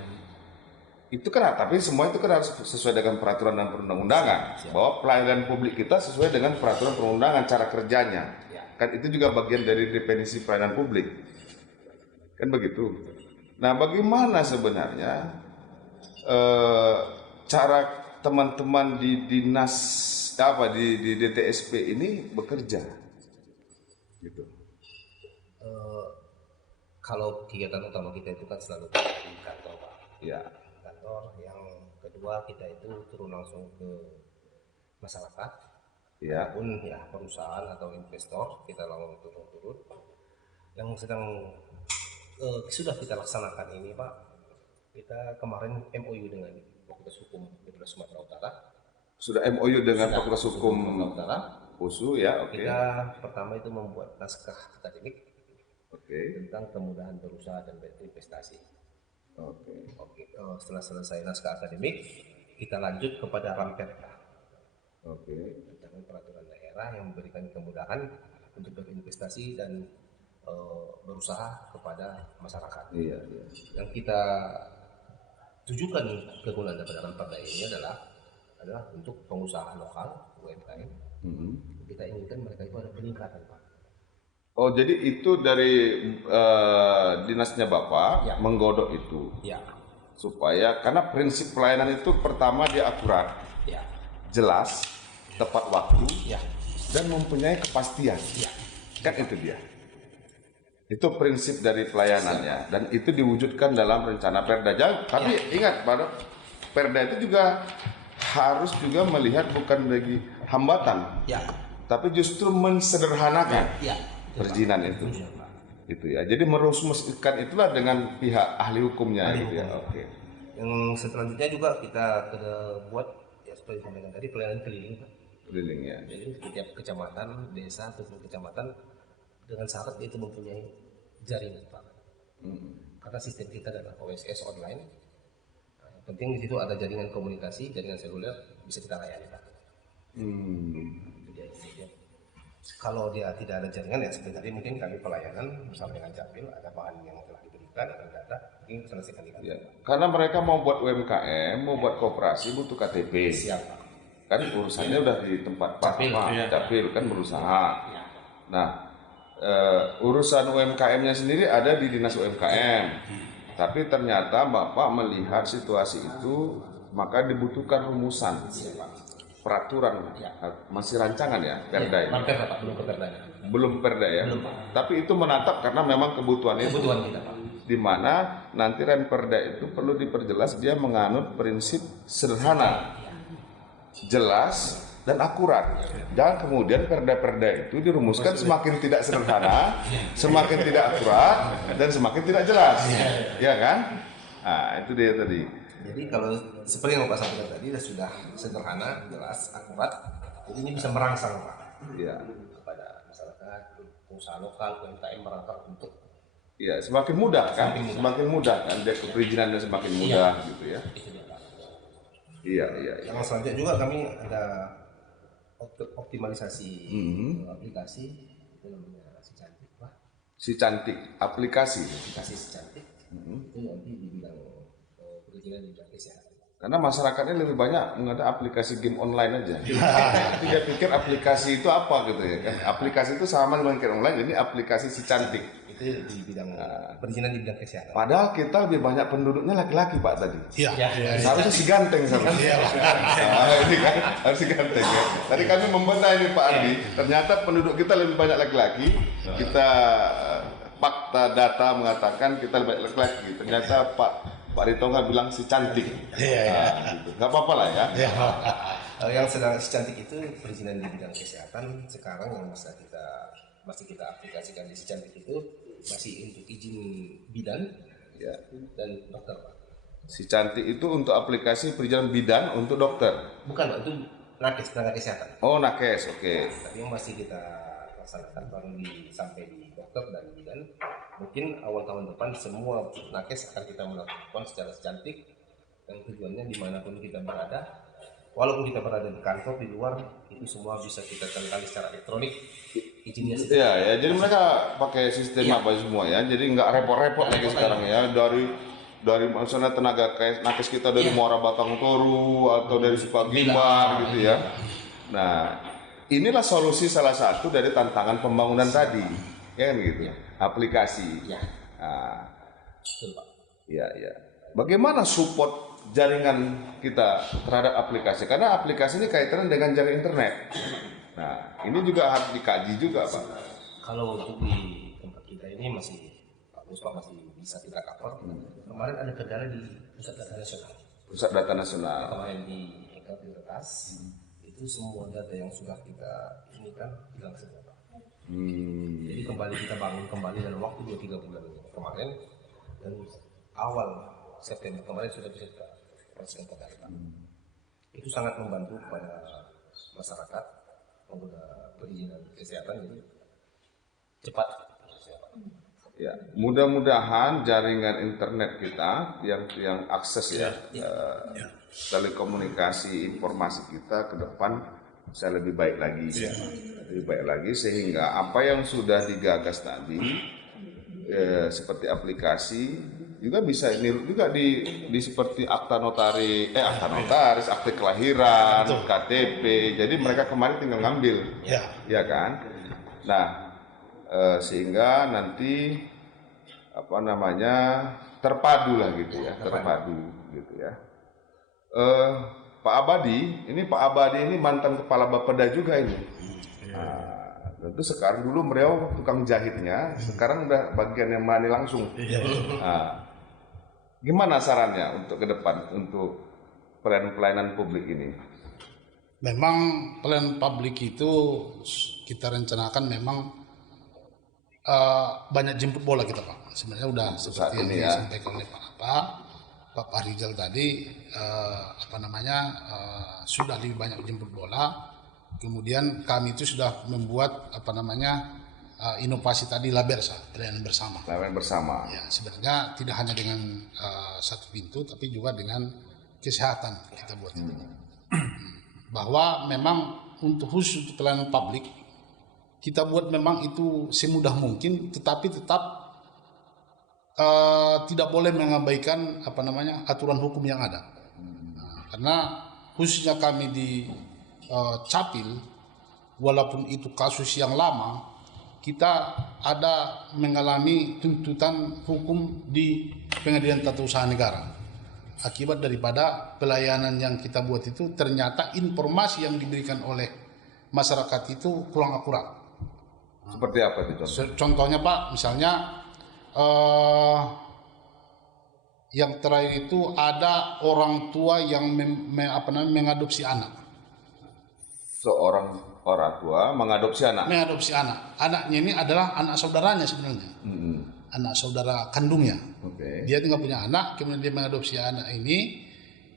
itu kan, tapi semua itu kan harus sesuai dengan peraturan dan perundang-undangan. Bahwa pelayanan publik kita sesuai dengan peraturan perundangan cara kerjanya. Kan itu juga bagian dari definisi pelayanan publik. Kan begitu. Nah, bagaimana sebenarnya cara teman-teman di dinas di DTSP ini bekerja? Gitu. Kalau kegiatan utama kita itu kan selalu di kantor Pak. Ya. Kantor. Yang kedua kita itu turun langsung ke masyarakat. Ya. Pun ya perusahaan atau investor kita langsung turun. Yang sedang sudah kita laksanakan ini Pak, kita kemarin MOU dengan Fakultas Hukum Universitas Sumatera Utara. Sudah MOU dengan Fakultas Hukum Sumatera Utara. USU ya, oke. Kita pertama itu membuat naskah akademik tentang kemudahan berusaha dan berinvestasi. Setelah selesai naskah akademik, kita lanjut kepada Ramperda. Tentang peraturan daerah yang memberikan kemudahan untuk berinvestasi dan berusaha kepada masyarakat. Yang kita tujukan kegunaan daripada Ramperda ini adalah untuk pengusaha lokal UMKM. Kita inginkan mereka itu ada peningkatan Pak. Oh, jadi itu dari dinasnya Bapak menggodok itu. Supaya karena prinsip pelayanan itu pertama dia akurat. Jelas, tepat waktu. Dan mempunyai kepastian. Kan itu dia. Itu prinsip dari pelayanannya dan itu diwujudkan dalam rencana Perda. Tapi ingat pada Perda itu juga harus juga melihat bukan lagi hambatan, tapi justru mensederhanakan perizinan itu. Itu ya. Jadi merumuskan itulah dengan pihak ahli hukumnya. Gitu ya. Yang selanjutnya juga kita buat ya seperti disampaikan tadi pelayanan keliling. Ya. Jadi setiap kecamatan, desa ataupun kecamatan dengan syarat itu mempunyai jaringan Pak. Karena sistem kita adalah OSS online. Nah, yang penting di situ ada jaringan komunikasi, jaringan seluler bisa kita layani Pak. Kalau dia tidak ada jaringan ya seperti tadi mungkin kami pelayanan bersama dengan Capil ada bahan yang telah diberikan ada data Ini selesaikan di kantor. Ya. Karena mereka mau buat UMKM, mau buat koperasi butuh KTP. Siap Pak. Kan urusannya udah di tempat Pak Capil kan berusaha. Nah, urusan UMKM-nya sendiri ada di Dinas UMKM. Tapi ternyata Bapak melihat situasi itu, maka dibutuhkan rumusan peraturan. Masih rancangan ya, perda ini. Perda Pak, belum ke perdanya. Belum perda ya. Tapi itu menatap karena memang kebutuhan Kebutuhan kita Pak. di mana nanti Renperda itu perlu diperjelas dia menganut prinsip sederhana, jelas dan akurat. Jangan kemudian perda-perda itu dirumuskan semakin tidak sederhana, semakin tidak akurat dan semakin tidak jelas. Ya kan? Nah, itu dia tadi. Jadi kalau seperti yang Bapak sampaikan tadi sudah sederhana, jelas, akurat, jadi ini bisa merangsang Pak. Ya. Kepada masyarakat, pengusaha lokal, UMKM merangsang untuk Semakin mudah kan? Semakin mudah kan dia perizinannya semakin mudah gitu ya. itu dia Pak. Iya. Yang selanjutnya juga kami ada optimalisasi aplikasi namanya Si Cantik Pak. Si Cantik aplikasi. Aplikasi Si Cantik itu nanti di bidang perizinan di bidang kesehatan. Karena masyarakatnya lebih banyak menggunakan aplikasi game online aja. Jadi dia pikir aplikasi itu apa gitu ya kan? Aplikasi itu sama dengan game online, ini aplikasi Si Cantik. Itu di bidang perizinan di bidang kesehatan. Padahal kita lebih banyak penduduknya laki-laki Pak tadi. Iya. Harusnya si ganteng sama. Ini kan harus si ganteng ya. Tadi kami membedah ini Pak Andi, ternyata penduduk kita lebih banyak laki-laki. Kita fakta data mengatakan kita lebih banyak laki-laki. Ternyata Pak Ritonga bilang si cantik. Gitu. Gak apa-apa lah ya. Yang sedang Si Cantik itu perizinan di bidang kesehatan sekarang yang masih kita aplikasikan di Si Cantik itu masih untuk izin bidan dan dokter Pak. Si Cantik itu untuk aplikasi perizinan bidan untuk dokter. Bukan Pak, itu nakes, tenaga kesehatan. Oh nakes, oke. Tapi yang masih kita laksanakan baru sampai di dokter dan bidan. Mungkin awal tahun depan semua nakes akan kita melakukan secara cantik, yang tujuannya dimanapun kita berada, walaupun kita berada di kantor di luar, itu semua bisa kita tangani secara elektronik izinnya. Ya, jadi mereka pakai sistem apa semua ya, jadi nggak repot-repot lagi sekarang ya, dari misalnya tenaga nakes kita dari Muara Batang Toru atau dari Sukagimbar gitu ya. Nah, inilah solusi salah satu dari tantangan pembangunan tadi, ya kan gitu. Aplikasi. Nah, iya. Bagaimana support jaringan kita terhadap aplikasi? Karena aplikasi ini kaitannya dengan jaringan internet. Nah, ini juga harus dikaji juga, Pak. Kalau untuk di tempat kita ini masih Pak Puspa masih bisa kita cover. Kemarin ada kendala di Pusat Data Nasional. Pusat Data Nasional. Kemarin di Ekapiritas itu semua data yang sudah kita ini kan hilang semua Pak. Jadi kita bangun kembali dalam waktu 2-3 bulan kemarin, dan awal September kemarin sudah bisa kita operasikan ke data. Itu sangat membantu kepada masyarakat pengguna perizinan kesehatan, jadi cepat. Ya, mudah-mudahan jaringan internet kita yang akses telekomunikasi informasi kita ke depan bisa lebih baik lagi, sehingga apa yang sudah digagas tadi seperti aplikasi juga bisa niru juga di seperti akta notaris, akte kelahiran, KTP. Jadi mereka kemarin tinggal ngambil, ya kan? Nah, sehingga nanti terpadu lah gitu ya, Pak Abadi ini mantan kepala Bapeda juga ini. Nah, tentu sekarang dulu beliau tukang jahitnya, sekarang udah bagian yang mani langsung. Nah, gimana sarannya untuk ke depan untuk pelayanan publik ini? Memang pelayanan publik itu kita rencanakan memang banyak jemput bola kita Pak. Sebenarnya udah seperti yang disampaikan oleh Pak Rizal tadi, sudah lebih banyak jemput bola. Kemudian kami itu sudah membuat inovasi tadi Labersa, pelayanan bersama. Pelayanan bersama. Ya, sebenarnya tidak hanya dengan satu pintu, tapi juga dengan kesehatan kita buat itu. Bahwa memang khusus untuk pelayanan publik kita buat memang itu semudah mungkin, tetapi tetap tidak boleh mengabaikan aturan hukum yang ada. Nah, karena khususnya kami di Capil, walaupun itu kasus yang lama, kita ada mengalami tuntutan hukum di Pengadilan Tata Usaha Negara. Akibat daripada pelayanan yang kita buat itu, ternyata informasi yang diberikan oleh masyarakat itu kurang akurat. Seperti apa itu contoh? Contohnya Pak, misalnya yang terakhir itu ada orang tua yang mengadopsi anak. Seorang orang tua mengadopsi anak. Mengadopsi anak. Anaknya ini adalah anak saudaranya sebenarnya. Anak saudara kandungnya. Oke. Dia tinggal punya anak, kemudian dia mengadopsi anak ini.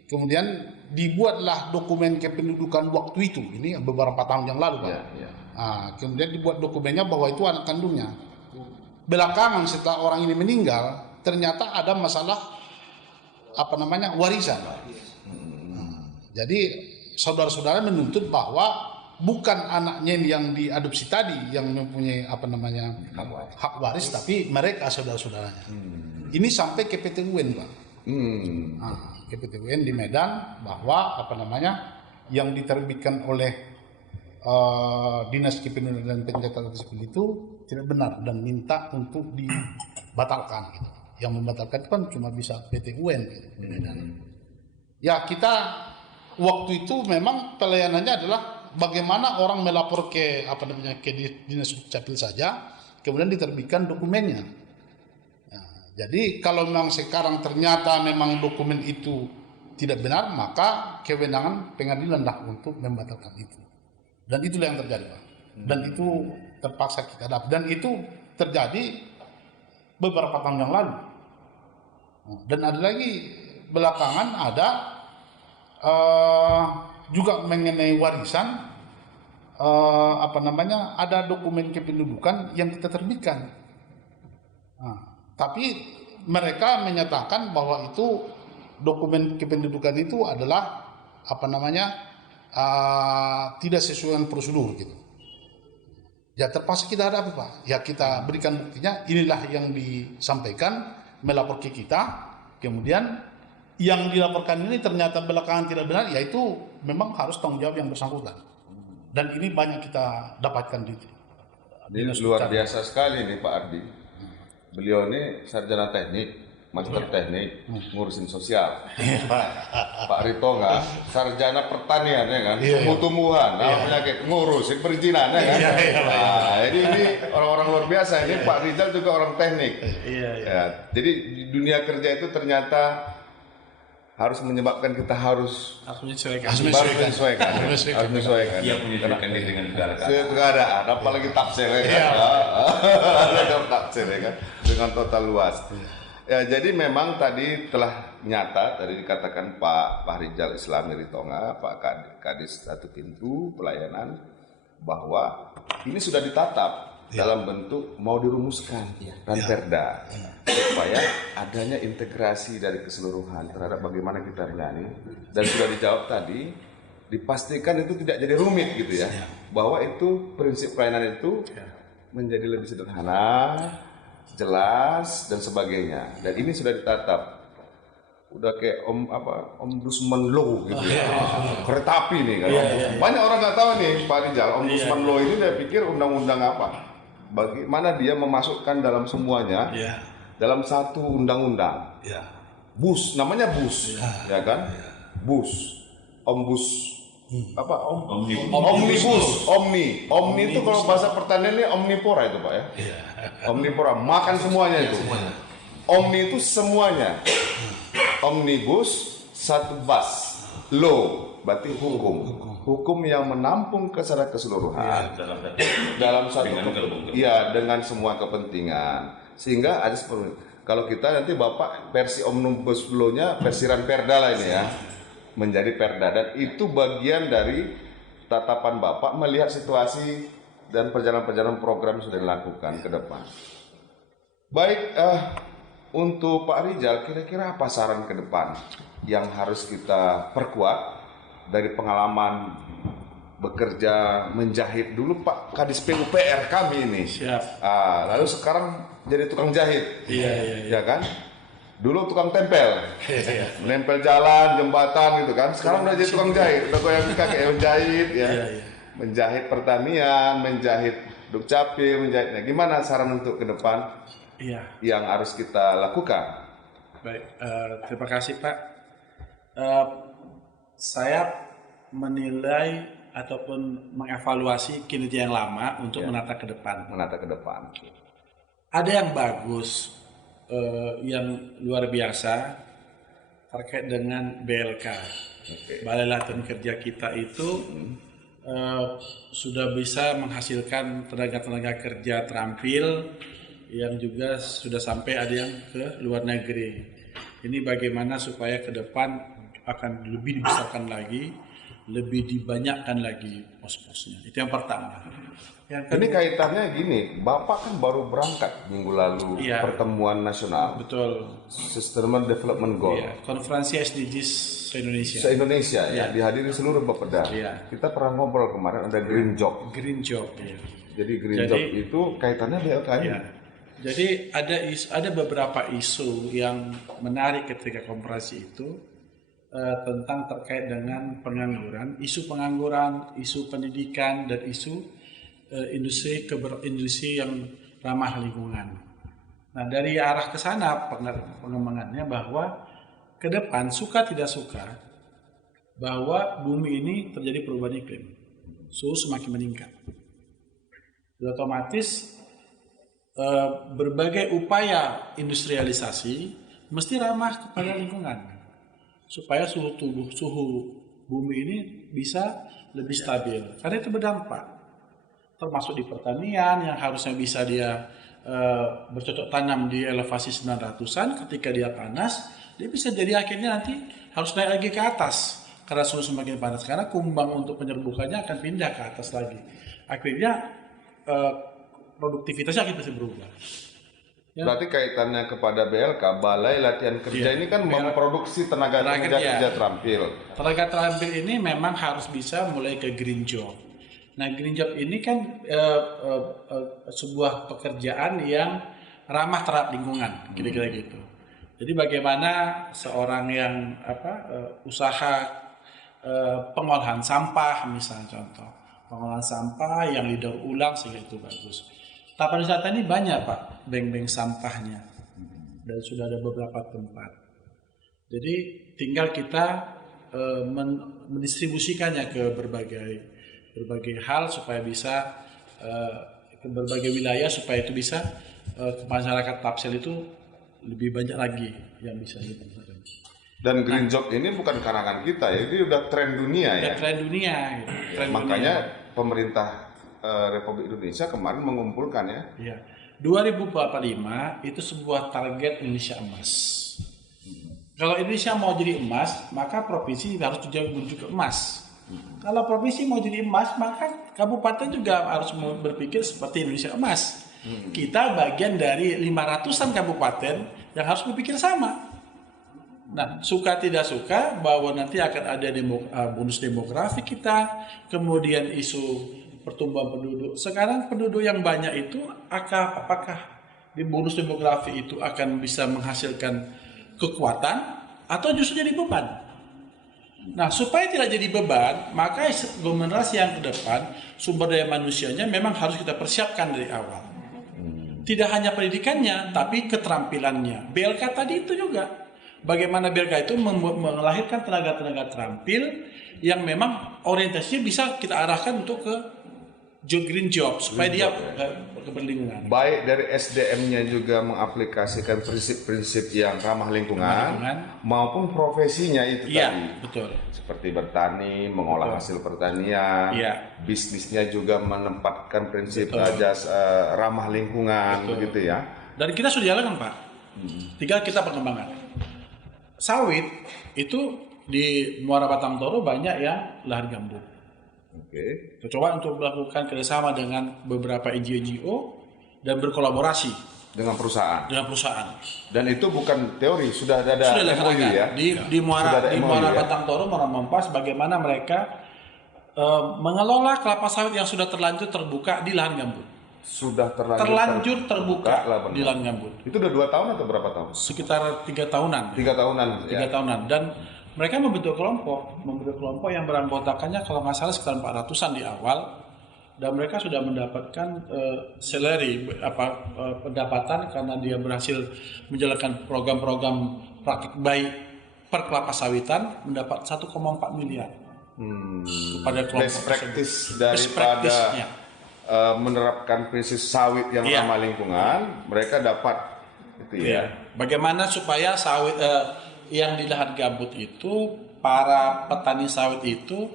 Kemudian dibuatlah dokumen kependudukan waktu itu. Ini beberapa tahun yang lalu, Pak. Ya. Nah, kemudian dibuat dokumennya bahwa itu anak kandungnya. Belakangan setelah orang ini meninggal, ternyata ada masalah warisan. Jadi saudara-saudara menuntut bahwa bukan anaknya yang diadopsi tadi yang mempunyai hak waris, tapi mereka saudara-saudaranya. Ini sampai ke PT UN, Pak. Nah, ke PT UN di Medan bahwa yang diterbitkan oleh Dinas Kependudukan dan Pencatatan Sipil itu tidak benar dan minta untuk dibatalkan. Gitu. Yang membatalkan itu kan cuma bisa PT UN gitu, di Medan. Ya, kita waktu itu memang pelayanannya adalah bagaimana orang melapor ke ke Dinas Capil saja, kemudian diterbitkan dokumennya. Nah, jadi kalau memang sekarang ternyata memang dokumen itu tidak benar, maka kewenangan pengadilan lah untuk membatalkan itu. Dan itulah yang terjadi, Pak. Dan itu terpaksa kita dapat. Dan itu terjadi beberapa tahun yang lalu. Dan ada lagi belakangan ada juga mengenai warisan, ada dokumen kependudukan yang kita terbitkan. Tapi mereka menyatakan bahwa itu dokumen kependudukan itu adalah tidak sesuai dengan prosedur gitu. Ya terpaksa kita hadapi, Pak. Ya kita berikan buktinya, inilah yang disampaikan, melapor ke kita, kemudian yang dilaporkan ini ternyata belakangan tidak benar, yaitu memang harus tanggung jawab yang bersangkutan. Dan ini banyak kita dapatkan di Ini luar biasa sekali nih Pak Ardi. Beliau ini sarjana teknik, master teknik, ngurusin sosial. Pak Ritonga, sarjana pertanian ya kan, tumbuhan, penyakit, ngurusin perizinan ya kan. Ini orang-orang luar biasa. Ini Pak Rizal juga orang teknik. Ya, jadi di dunia kerja itu ternyata harus menyebabkan kita harus menyesuaikan. Dia menyesuaikan diri dengan keadaan, apalagi tafsir ya kan. Tafsir ya kan, dengan total luas. Ya, jadi memang tadi telah nyata, tadi dikatakan Pak Rizal Islami Ritonga, Pak Kadis Satu Pintu Pelayanan, bahwa ini sudah ditatap dalam bentuk mau dirumuskan ranperda supaya adanya integrasi dari keseluruhan terhadap bagaimana kita menangani, dan sudah dijawab tadi, dipastikan itu tidak jadi rumit gitu ya, bahwa itu prinsip pelayanan itu menjadi lebih sederhana, jelas dan sebagainya, dan ini sudah ditatap. Udah kayak ombudsman law gitu ya. Kereta api nih kan. Banyak orang nggak tahu nih Pak Rizal, ombudsman law ini dia pikir undang-undang apa. Bagaimana dia memasukkan dalam semuanya dalam satu undang-undang. BUS, namanya BUS, ya kan? BUS, omnibus, omni itu kalau bahasa pertanian ini omnivora itu Pak ya. Omnivora, makan semuanya itu. Omni itu semuanya. Omnibus, satu bas, law, berarti hukum yang menampung secara keseluruhan dalam satu dengan semua kepentingan, sehingga ada seperti kalau kita nanti Bapak versi omnibus law-nya versi ranperda lah ini ya, menjadi perda, dan itu bagian dari tatapan Bapak melihat situasi dan perjalanan program yang sudah dilakukan ke depan. Baik, untuk Pak Rizal, kira-kira apa saran ke depan yang harus kita perkuat dari pengalaman bekerja menjahit dulu Pak Kadis PUPR kami ini. Siap. Lalu sekarang jadi tukang jahit. Iya. Ya kan? Dulu tukang tempel. Iya. Menempel jalan, jembatan gitu kan. Sekarang udah jadi tukang jahit, udah goyang kaki menjahit ya. Iya. Menjahit pertanian, menjahit dukcapil, menjahit. Nah, gimana saran untuk ke depan Iya. yang harus kita lakukan? Baik, terima kasih Pak. Saya menilai ataupun mengevaluasi kinerja yang lama untuk menata ke depan. Menata ke depan. Ada yang bagus, yang luar biasa terkait dengan BLK. Balai Latihan Kerja kita itu sudah bisa menghasilkan tenaga-tenaga kerja terampil yang juga sudah sampai ada yang ke luar negeri. Ini bagaimana supaya ke depan akan lebih dibesarkan lagi, lebih dibanyakkan lagi pos-posnya. Itu yang pertama. Yang Ini kedua, kaitannya gini, Bapak kan baru berangkat minggu lalu Iya. pertemuan nasional betul. Sustainable Development Goal Iya, konferensi SDGs se-Indonesia. se-Indonesia ya, Iya. dihadiri seluruh Bapeda. Iya. Kita pernah ngobrol kemarin ada Green Job. Green Job. Iya. Jadi Green Jadi- Job itu kaitannya BLK ini. Ya. Jadi ada beberapa isu yang menarik ketika konferensi itu tentang terkait dengan pengangguran, isu pengangguran, isu pendidikan dan isu industri yang ramah lingkungan. Nah, dari arah ke sana pengembangannya bahwa ke depan suka tidak suka bahwa bumi ini terjadi perubahan iklim. Suhu semakin meningkat. Dan otomatis berbagai upaya industrialisasi mesti ramah kepada lingkungan supaya suhu bumi ini bisa lebih stabil. Karena itu berdampak, termasuk di pertanian yang harusnya bisa dia bercocok tanam di elevasi 900-an, ketika dia panas, dia bisa jadi akhirnya nanti harus naik lagi ke atas karena suhu semakin panas, karena kumbang untuk penyerbukannya akan pindah ke atas lagi. Akhirnya produktivitasnya akan bisa berubah. Ya. Berarti kaitannya kepada BLK, Balai Latihan Kerja Iya. ini kan memproduksi tenaga Tenaga kerja kerja. terampil. Tenaga terampil ini memang harus bisa mulai ke green job. Nah, green job ini kan sebuah pekerjaan yang ramah terhadap lingkungan, kira-kira gitu. Jadi bagaimana seorang yang usaha pengolahan sampah, misalnya contoh, pengolahan sampah yang didaur ulang sehingga itu bagus. Tapan wisata ini banyak Pak, bank-bank sampahnya, dan sudah ada beberapa tempat. Jadi tinggal kita mendistribusikannya ke berbagai hal supaya bisa ke berbagai wilayah, supaya itu bisa masyarakat Tapsel itu lebih banyak lagi yang bisa dimanfaatkan. Dan Green Job ini bukan karangan kita ya, ini udah tren dunia ya. Tren dunia, gitu. Tren Makanya dunia. pemerintah Republik Indonesia kemarin mengumpulkan ya. Ya. 2045 itu sebuah target Indonesia emas. Kalau Indonesia mau jadi emas, maka provinsi harus juga menuju ke emas. Kalau provinsi mau jadi emas, maka kabupaten juga harus berpikir seperti Indonesia emas. Kita bagian dari 500-an kabupaten yang harus berpikir sama. Nah, suka tidak suka bahwa nanti akan ada bonus demografi kita, kemudian isu pertumbuhan penduduk. Sekarang penduduk yang banyak itu apakah di bonus demografi itu akan bisa menghasilkan kekuatan atau justru jadi beban? Nah, supaya tidak jadi beban, maka generasi yang ke depan sumber daya manusianya memang harus kita persiapkan dari awal. Tidak hanya pendidikannya, tapi keterampilannya. BLK tadi itu juga. Bagaimana BLK itu melahirkan tenaga-tenaga terampil yang memang orientasinya bisa kita arahkan untuk ke green job supaya dia keberlingkungan. Baik dari SDM-nya juga mengaplikasikan prinsip-prinsip yang ramah lingkungan, maupun profesinya itu Iya, tadi. betul. Seperti bertani, mengolah hasil pertanian, Iya. bisnisnya juga menempatkan prinsip ajas ramah lingkungan, begitu ya. Dan kita sudah jalankan Pak. Tinggal kita pengembangan. Sawit itu di Muara Batang Toru banyak yang lahan gambut. Oke. Kita coba untuk melakukan kerjasama dengan beberapa NGO dan berkolaborasi Dengan perusahaan. Dan itu bukan teori, sudah ada Sudah MOU dilaksanakan ya. di Muara Sudah ada MOU Muara ya? Batang Toru, Muara Mempas, bagaimana mereka mengelola kelapa sawit yang sudah terlanjur terbuka di lahan gambut. Sudah Terlanjur terbuka lahan di lahan gambut. Itu udah 2 tahun atau berapa tahun? Sekitar 3 tahunan. 3 tahunan. 3 tahunan. Dan mereka membentuk kelompok yang beranggotakannya kalau nggak salah sekitar 400-an di awal, dan mereka sudah mendapatkan salary pendapatan karena dia berhasil menjalankan program-program praktik baik per kelapa sawitan, mendapat 1,4 miliar pada kelompok Best practice tersebut. Best practice-nya. daripada menerapkan prinsip sawit yang Iya. ramah lingkungan, mereka dapat itu ya. Bagaimana supaya sawit yang di lahan gambut itu, para petani sawit itu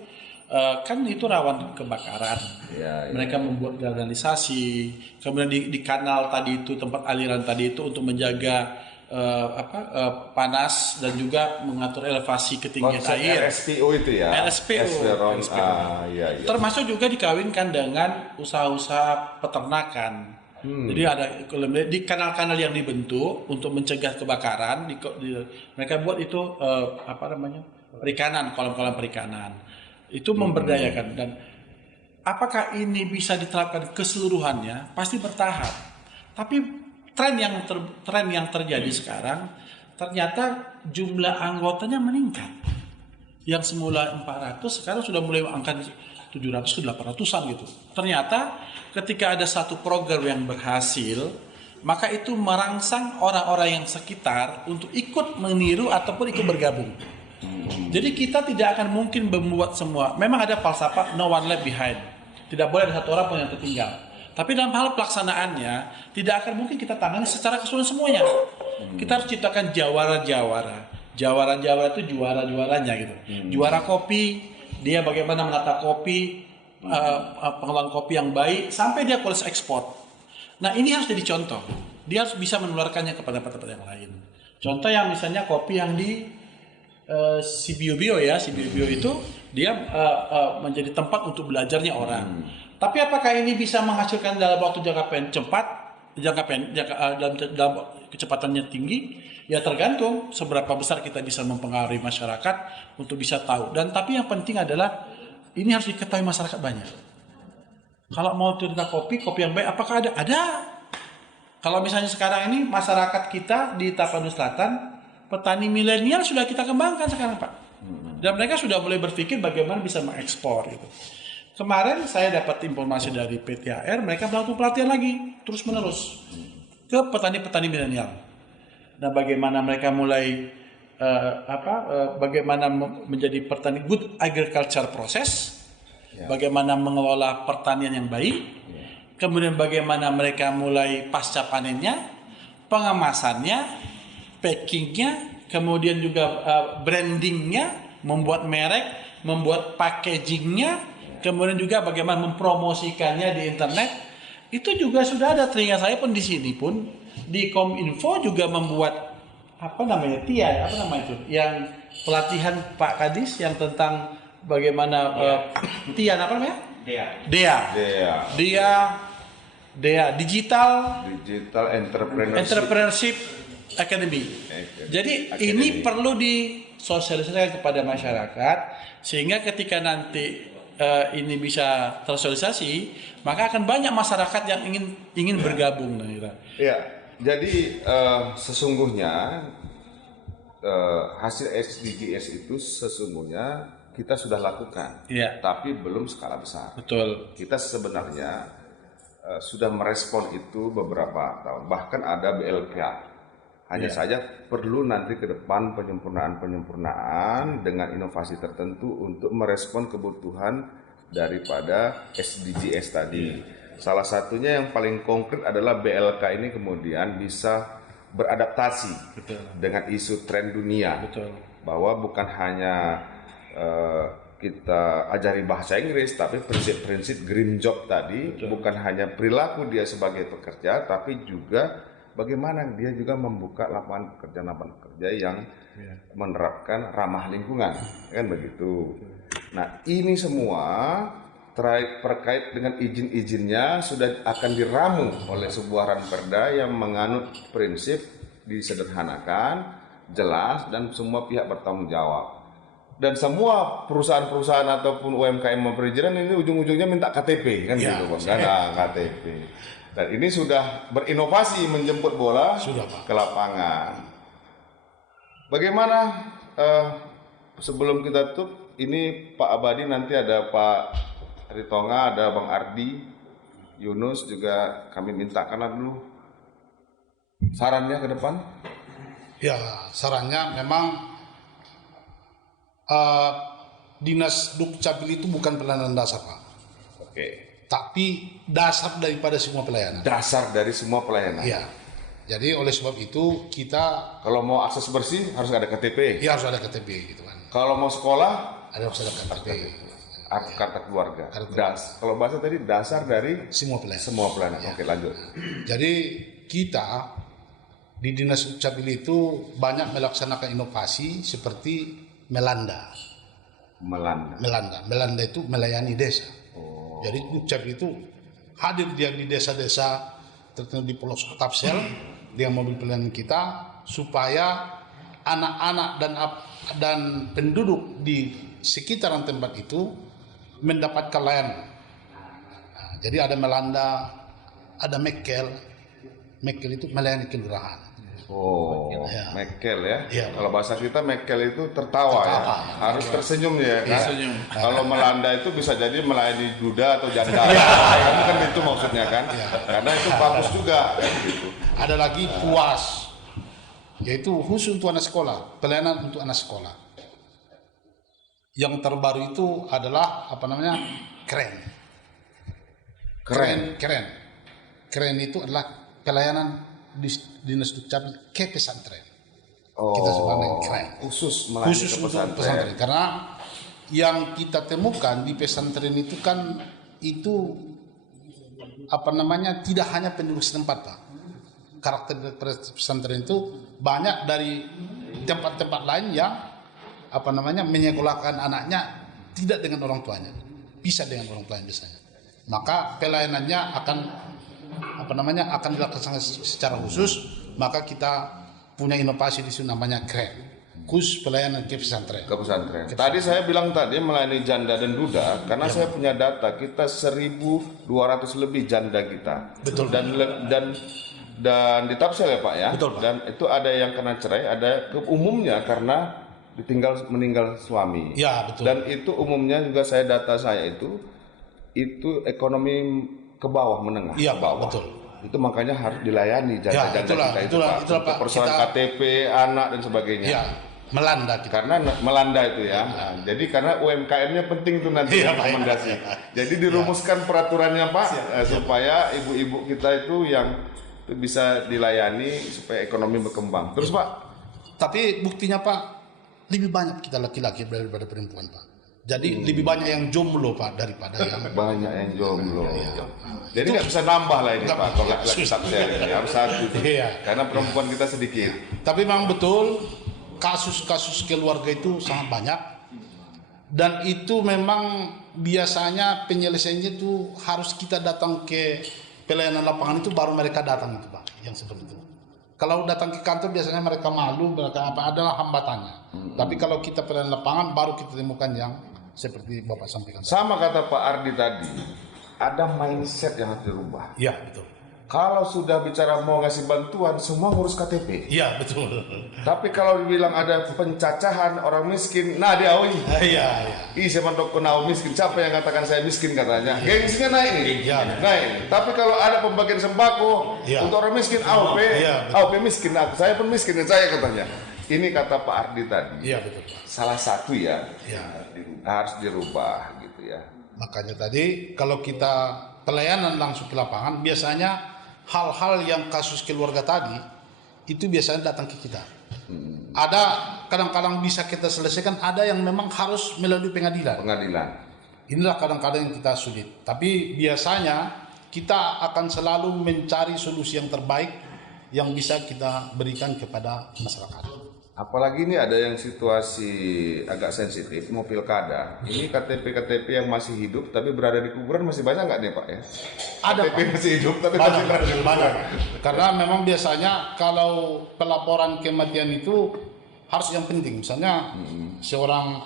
kan itu rawan kebakaran. Ya, ya. Mereka membuat kanalisasi, kemudian di kanal tadi itu, tempat aliran tadi itu untuk menjaga panas dan juga mengatur elevasi ketinggian Konsep air. RSPO itu ya. RSPO. Iya. Termasuk juga dikawinkan dengan usaha-usaha peternakan. Jadi ada di kanal-kanal yang dibentuk untuk mencegah kebakaran, mereka buat itu perikanan, kolam-kolam perikanan. Itu memberdayakan. Dan apakah ini bisa diterapkan keseluruhannya? Pasti bertahap. Tapi tren yang terjadi sekarang, ternyata jumlah anggotanya meningkat. Yang semula 400 sekarang sudah mulai angka 700 ke 800-an gitu. Ternyata ketika ada satu program yang berhasil, maka itu merangsang orang-orang yang sekitar untuk ikut meniru ataupun ikut bergabung. Jadi kita tidak akan mungkin membuat semua. Memang ada falsafah no one left behind. Tidak boleh ada satu orang pun yang tertinggal. Tapi dalam hal pelaksanaannya tidak akan mungkin kita tangani secara keseluruhan semuanya. Kita harus ciptakan jawara-jawara. Jawara-jawara itu juara-juaranya gitu. Juara kopi, dia bagaimana menata kopi, pengelolaan kopi yang baik sampai dia kualitas ekspor. Nah, ini harus jadi contoh. Dia harus bisa menularkannya kepada tempat-tempat yang lain. Contoh yang misalnya kopi yang di Sibiu-Bio ya, Sibiu-Bio itu dia menjadi tempat untuk belajarnya orang. Tapi apakah ini bisa menghasilkan dalam waktu jangka dalam kecepatannya tinggi? Ya tergantung seberapa besar kita bisa mempengaruhi masyarakat untuk bisa tahu. Dan tapi yang penting adalah ini harus diketahui masyarakat banyak. Kalau mau cerita kopi yang baik, apakah ada? Ada. Kalau misalnya sekarang ini masyarakat kita di Tapanuli Selatan, petani milenial sudah kita kembangkan sekarang, Pak. Dan mereka sudah mulai berpikir bagaimana bisa mengekspor itu. Kemarin saya dapat informasi dari PTHR, mereka melakukan pelatihan lagi terus-menerus ke petani-petani milenial. Nah, bagaimana mereka mulai bagaimana menjadi petani good agriculture process, bagaimana mengelola pertanian yang baik, kemudian bagaimana mereka mulai pasca panennya, pengemasannya, packingnya, kemudian juga brandingnya, membuat merek, membuat packagingnya, kemudian juga bagaimana mempromosikannya di internet. Itu juga sudah ada. Telinga saya pun di sini pun di Kominfo juga membuat yang pelatihan Pak Kadis yang tentang bagaimana DEA Digital Entrepreneurship Academy. Jadi ini perlu disosialisasikan kepada masyarakat sehingga ketika nanti ini bisa tersosialisasi, maka akan banyak masyarakat yang ingin bergabung. Ya, jadi sesungguhnya hasil SDGs itu sesungguhnya kita sudah lakukan, tapi belum skala besar. Betul. Kita sebenarnya sudah merespon itu beberapa tahun, bahkan ada BLK. Hanya saja perlu nanti ke depan penyempurnaan dengan inovasi tertentu untuk merespon kebutuhan daripada SDGs tadi. Salah satunya yang paling konkret adalah BLK ini kemudian bisa beradaptasi dengan isu tren dunia. Bahwa bukan hanya kita ajari bahasa Inggris, tapi prinsip-prinsip green job tadi bukan hanya perilaku dia sebagai pekerja, tapi juga bagaimana dia juga membuka lapangan pekerja yang menerapkan ramah lingkungan, kan begitu. Nah, ini semua terkait dengan izin-izinnya sudah akan diramu oleh sebuah ranperda yang menganut prinsip disederhanakan, jelas, dan semua pihak bertanggung jawab. Dan semua perusahaan-perusahaan ataupun UMKM perizinan ini ujung-ujungnya minta KTP kan Ya, gitu Bang. Nah, KTP. Dan ini sudah berinovasi menjemput bola Sudah, Pak. ke lapangan. Bagaimana sebelum kita tutup ini Pak Abadi, nanti ada Pak Ritonga, ada Bang Ardi, Yunus juga kami mintakan dulu sarannya ke depan. Ya, sarannya memang Dinas Dukcapil itu bukan pelayanan dasar, Pak. Oke. Tapi dasar daripada semua pelayanan. Dasar dari semua pelayanan. Iya. Jadi oleh sebab itu kita Kalau mau akses bersih harus ada KTP. ya harus ada KTP gitu kan. Kalau mau sekolah Harus ada KTP. kartu keluarga. Kartu Kalau bahasa tadi dasar dari Semua pelayanan. semua pelayanan. Oke, lanjut. Jadi kita di Dinas Dukcapil itu banyak melaksanakan inovasi seperti Melanda. Melanda. Melanda itu melayani desa. Oh. Jadi Dukcapil itu hadir dia di desa-desa tertentu di pelosok Tapsel dengan mobil pelayanan kita supaya anak-anak dan penduduk di sekitaran tempat itu mendapatkan layanan. Nah, jadi ada Melanda, ada Mekel. Mekel itu melayani kelurahan. Oh, Ya. Mekel ya. Iya. Kalau bahasa kita Mekel itu tertawa, ya. Harus tersenyum ya kan. Tersenyum. Kalau Melanda itu bisa jadi melayani duda atau janda. Kan itu maksudnya kan. Karena itu bagus juga kan gitu. Ada lagi PUAS, yaitu khusus untuk anak sekolah, pelayanan untuk anak sekolah. Yang terbaru itu adalah keren. Keren itu adalah pelayanan di Dinas Dukcapil ke pesantren. Kita sebut dengan keren. Khusus melayani Khusus ke untuk pesantren. Karena yang kita temukan di pesantren itu kan itu tidak hanya penduduk setempat, Pak. Karakter pesantren itu banyak dari tempat-tempat lain yang menyekolahkan anaknya tidak dengan orang tuanya, bisa dengan orang tuanya biasanya. Maka pelayanannya akan dilaksanakan secara khusus. Maka kita punya inovasi di sini namanya keren, khusus pelayanan ke pesantren. Ke pesantren. Tadi saya bilang melayani janda dan duda karena saya punya data kita 1.200 lebih janda kita. Betul. Dan di Tapsel ya Pak ya. Betul, Pak. Dan itu ada yang kena cerai, ada umumnya karena meninggal suami. Ya, betul. Dan itu umumnya juga data saya itu ekonomi ke bawah, menengah Iya, ke bawah. betul. Itu makanya harus dilayani janda-janda itulah, kita itu itulah, Pak. itulah, Untuk Pak. persoalan Kita- KTP, anak dan sebagainya. Ya, Melanda kita. Karena Melanda itu ya. Nah, jadi karena UMKM-nya penting itu nanti Iya, Pak. rekomendasi. Jadi dirumuskan peraturannya Pak supaya ibu-ibu kita itu yang itu bisa dilayani supaya ekonomi berkembang. Terus Pak, Tapi buktinya Pak, lebih banyak kita laki-laki daripada perempuan, Pak. Jadi lebih banyak yang jomblo, Pak, daripada yang banyak yang jomblo. Jadi nggak bisa nambah lah ini Nggak, Pak. Kalau ya, laki-laki susah. Tapsel ini harus satu. Iya. Karena perempuan kita sedikit. Tapi memang betul kasus-kasus keluarga itu sangat banyak, dan itu memang biasanya penyelesaiannya itu harus kita datang ke pelayanan lapangan itu baru mereka datang itu Pak, yang seperti itu. Kalau datang ke kantor biasanya mereka malu, mereka adalah hambatannya. Tapi kalau kita pelayanan lapangan baru kita temukan yang seperti Bapak sampaikan. Sama kata Pak Ardi tadi, ada mindset yang harus dirubah. Iya betul. Kalau sudah bicara mau ngasih bantuan, semua ngurus KTP. Iya betul. Tapi kalau dibilang ada pencacahan orang miskin, nah dia Iya. ih siapa toko nau miskin, siapa yang katakan saya miskin katanya, gengsinya naik nih, Iya. naik. Tapi kalau ada pembagian sembako Iya. untuk orang miskin, AOP, Iya, betul. AOP miskin, saya pun miskin, saya katanya. Ini kata Pak Ardi tadi, Iya betul Pak. salah satu ya, Iya. harus dirubah gitu ya. Makanya tadi kalau kita pelayanan langsung ke lapangan, biasanya hal-hal yang kasus keluarga tadi itu biasanya datang ke kita. Ada kadang-kadang bisa kita selesaikan, ada yang memang harus melalui pengadilan. Inilah kadang-kadang yang kita sulit. Tapi biasanya kita akan selalu mencari solusi yang terbaik yang bisa kita berikan kepada masyarakat. Apalagi ini ada yang situasi agak sensitif, mau pilkada. Ini KTP-KTP yang masih hidup tapi berada di kuburan masih banyak nggak nih Pak ya? Ada, KTP Pak. masih hidup tapi masih berada di kuburan. Banyak. Karena memang biasanya kalau pelaporan kematian itu harus yang penting. Misalnya seorang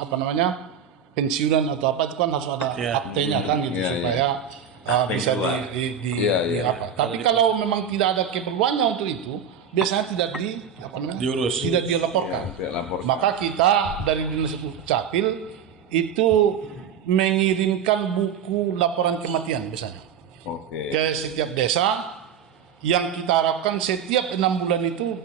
pensiunan atau apa itu kan harus ada akte-nya kan gitu supaya bisa Tapi kalau memang tidak ada keperluannya untuk itu, biasanya tidak diurus, tidak dilaporkan. Maka kita dari Dinas Dukcapil itu mengirimkan buku laporan kematian biasanya ke setiap desa, yang kita harapkan setiap 6 bulan itu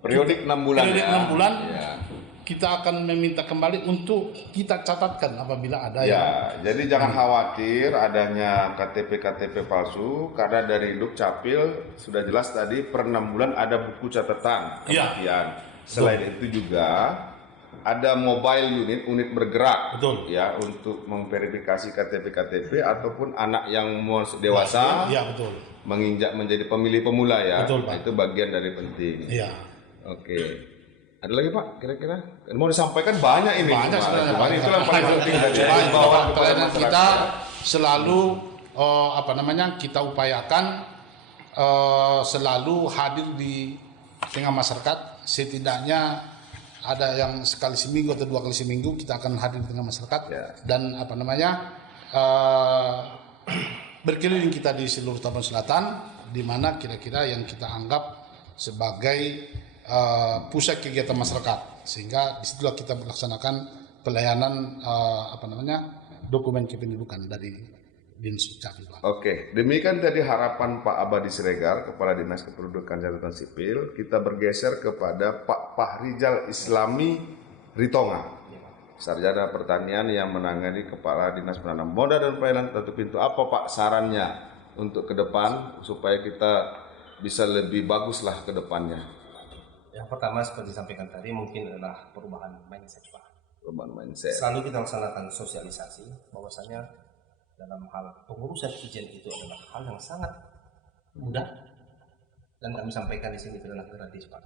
Periodik 6 bulan. Periodik 6 bulan. Ya. Kita akan meminta kembali untuk kita catatkan apabila ada ya. Jadi jangan khawatir adanya KTP palsu, karena dari Dukcapil sudah jelas tadi per 6 bulan ada buku catatan kematian. Selain itu juga ada mobile unit bergerak, ya, untuk memverifikasi KTP ataupun anak yang mau dewasa, menginjak menjadi pemilih pemula ya. Itu bagian dari penting. Iya. Oke. Ada lagi Pak, kira-kira mau disampaikan banyak ini. Banyak sebenarnya. Itu yang paling penting dari bahwa pelayanan kita selalu kita upayakan selalu hadir di tengah masyarakat. Setidaknya ada yang sekali seminggu atau 2 kali seminggu kita akan hadir di tengah masyarakat dan berkeliling kita di seluruh Tabanan Selatan, di mana kira-kira yang kita anggap sebagai pusat kegiatan masyarakat, sehingga disitulah kita melaksanakan pelayanan dokumen kependudukan dari Dinas Dukcapil. Oke, demikian tadi harapan Pak Abadi Siregar, Kepala Dinas Kependudukan Catatan Sipil. Kita bergeser kepada Pak Fahrizal Islami Ritonga, Sarjana Pertanian yang menangani Kepala Dinas Penanam Modal dan Pelayanan Satu Pintu. Apa Pak sarannya untuk ke depan supaya kita bisa lebih baguslah ke depannya? Yang pertama seperti disampaikan tadi mungkin adalah perubahan mindset Pak. Perubahan mindset. Selalu kita laksanakan sosialisasi bahwasanya dalam hal pengurusan izin itu adalah hal yang sangat mudah, dan kami sampaikan di sini itu adalah gratis Pak.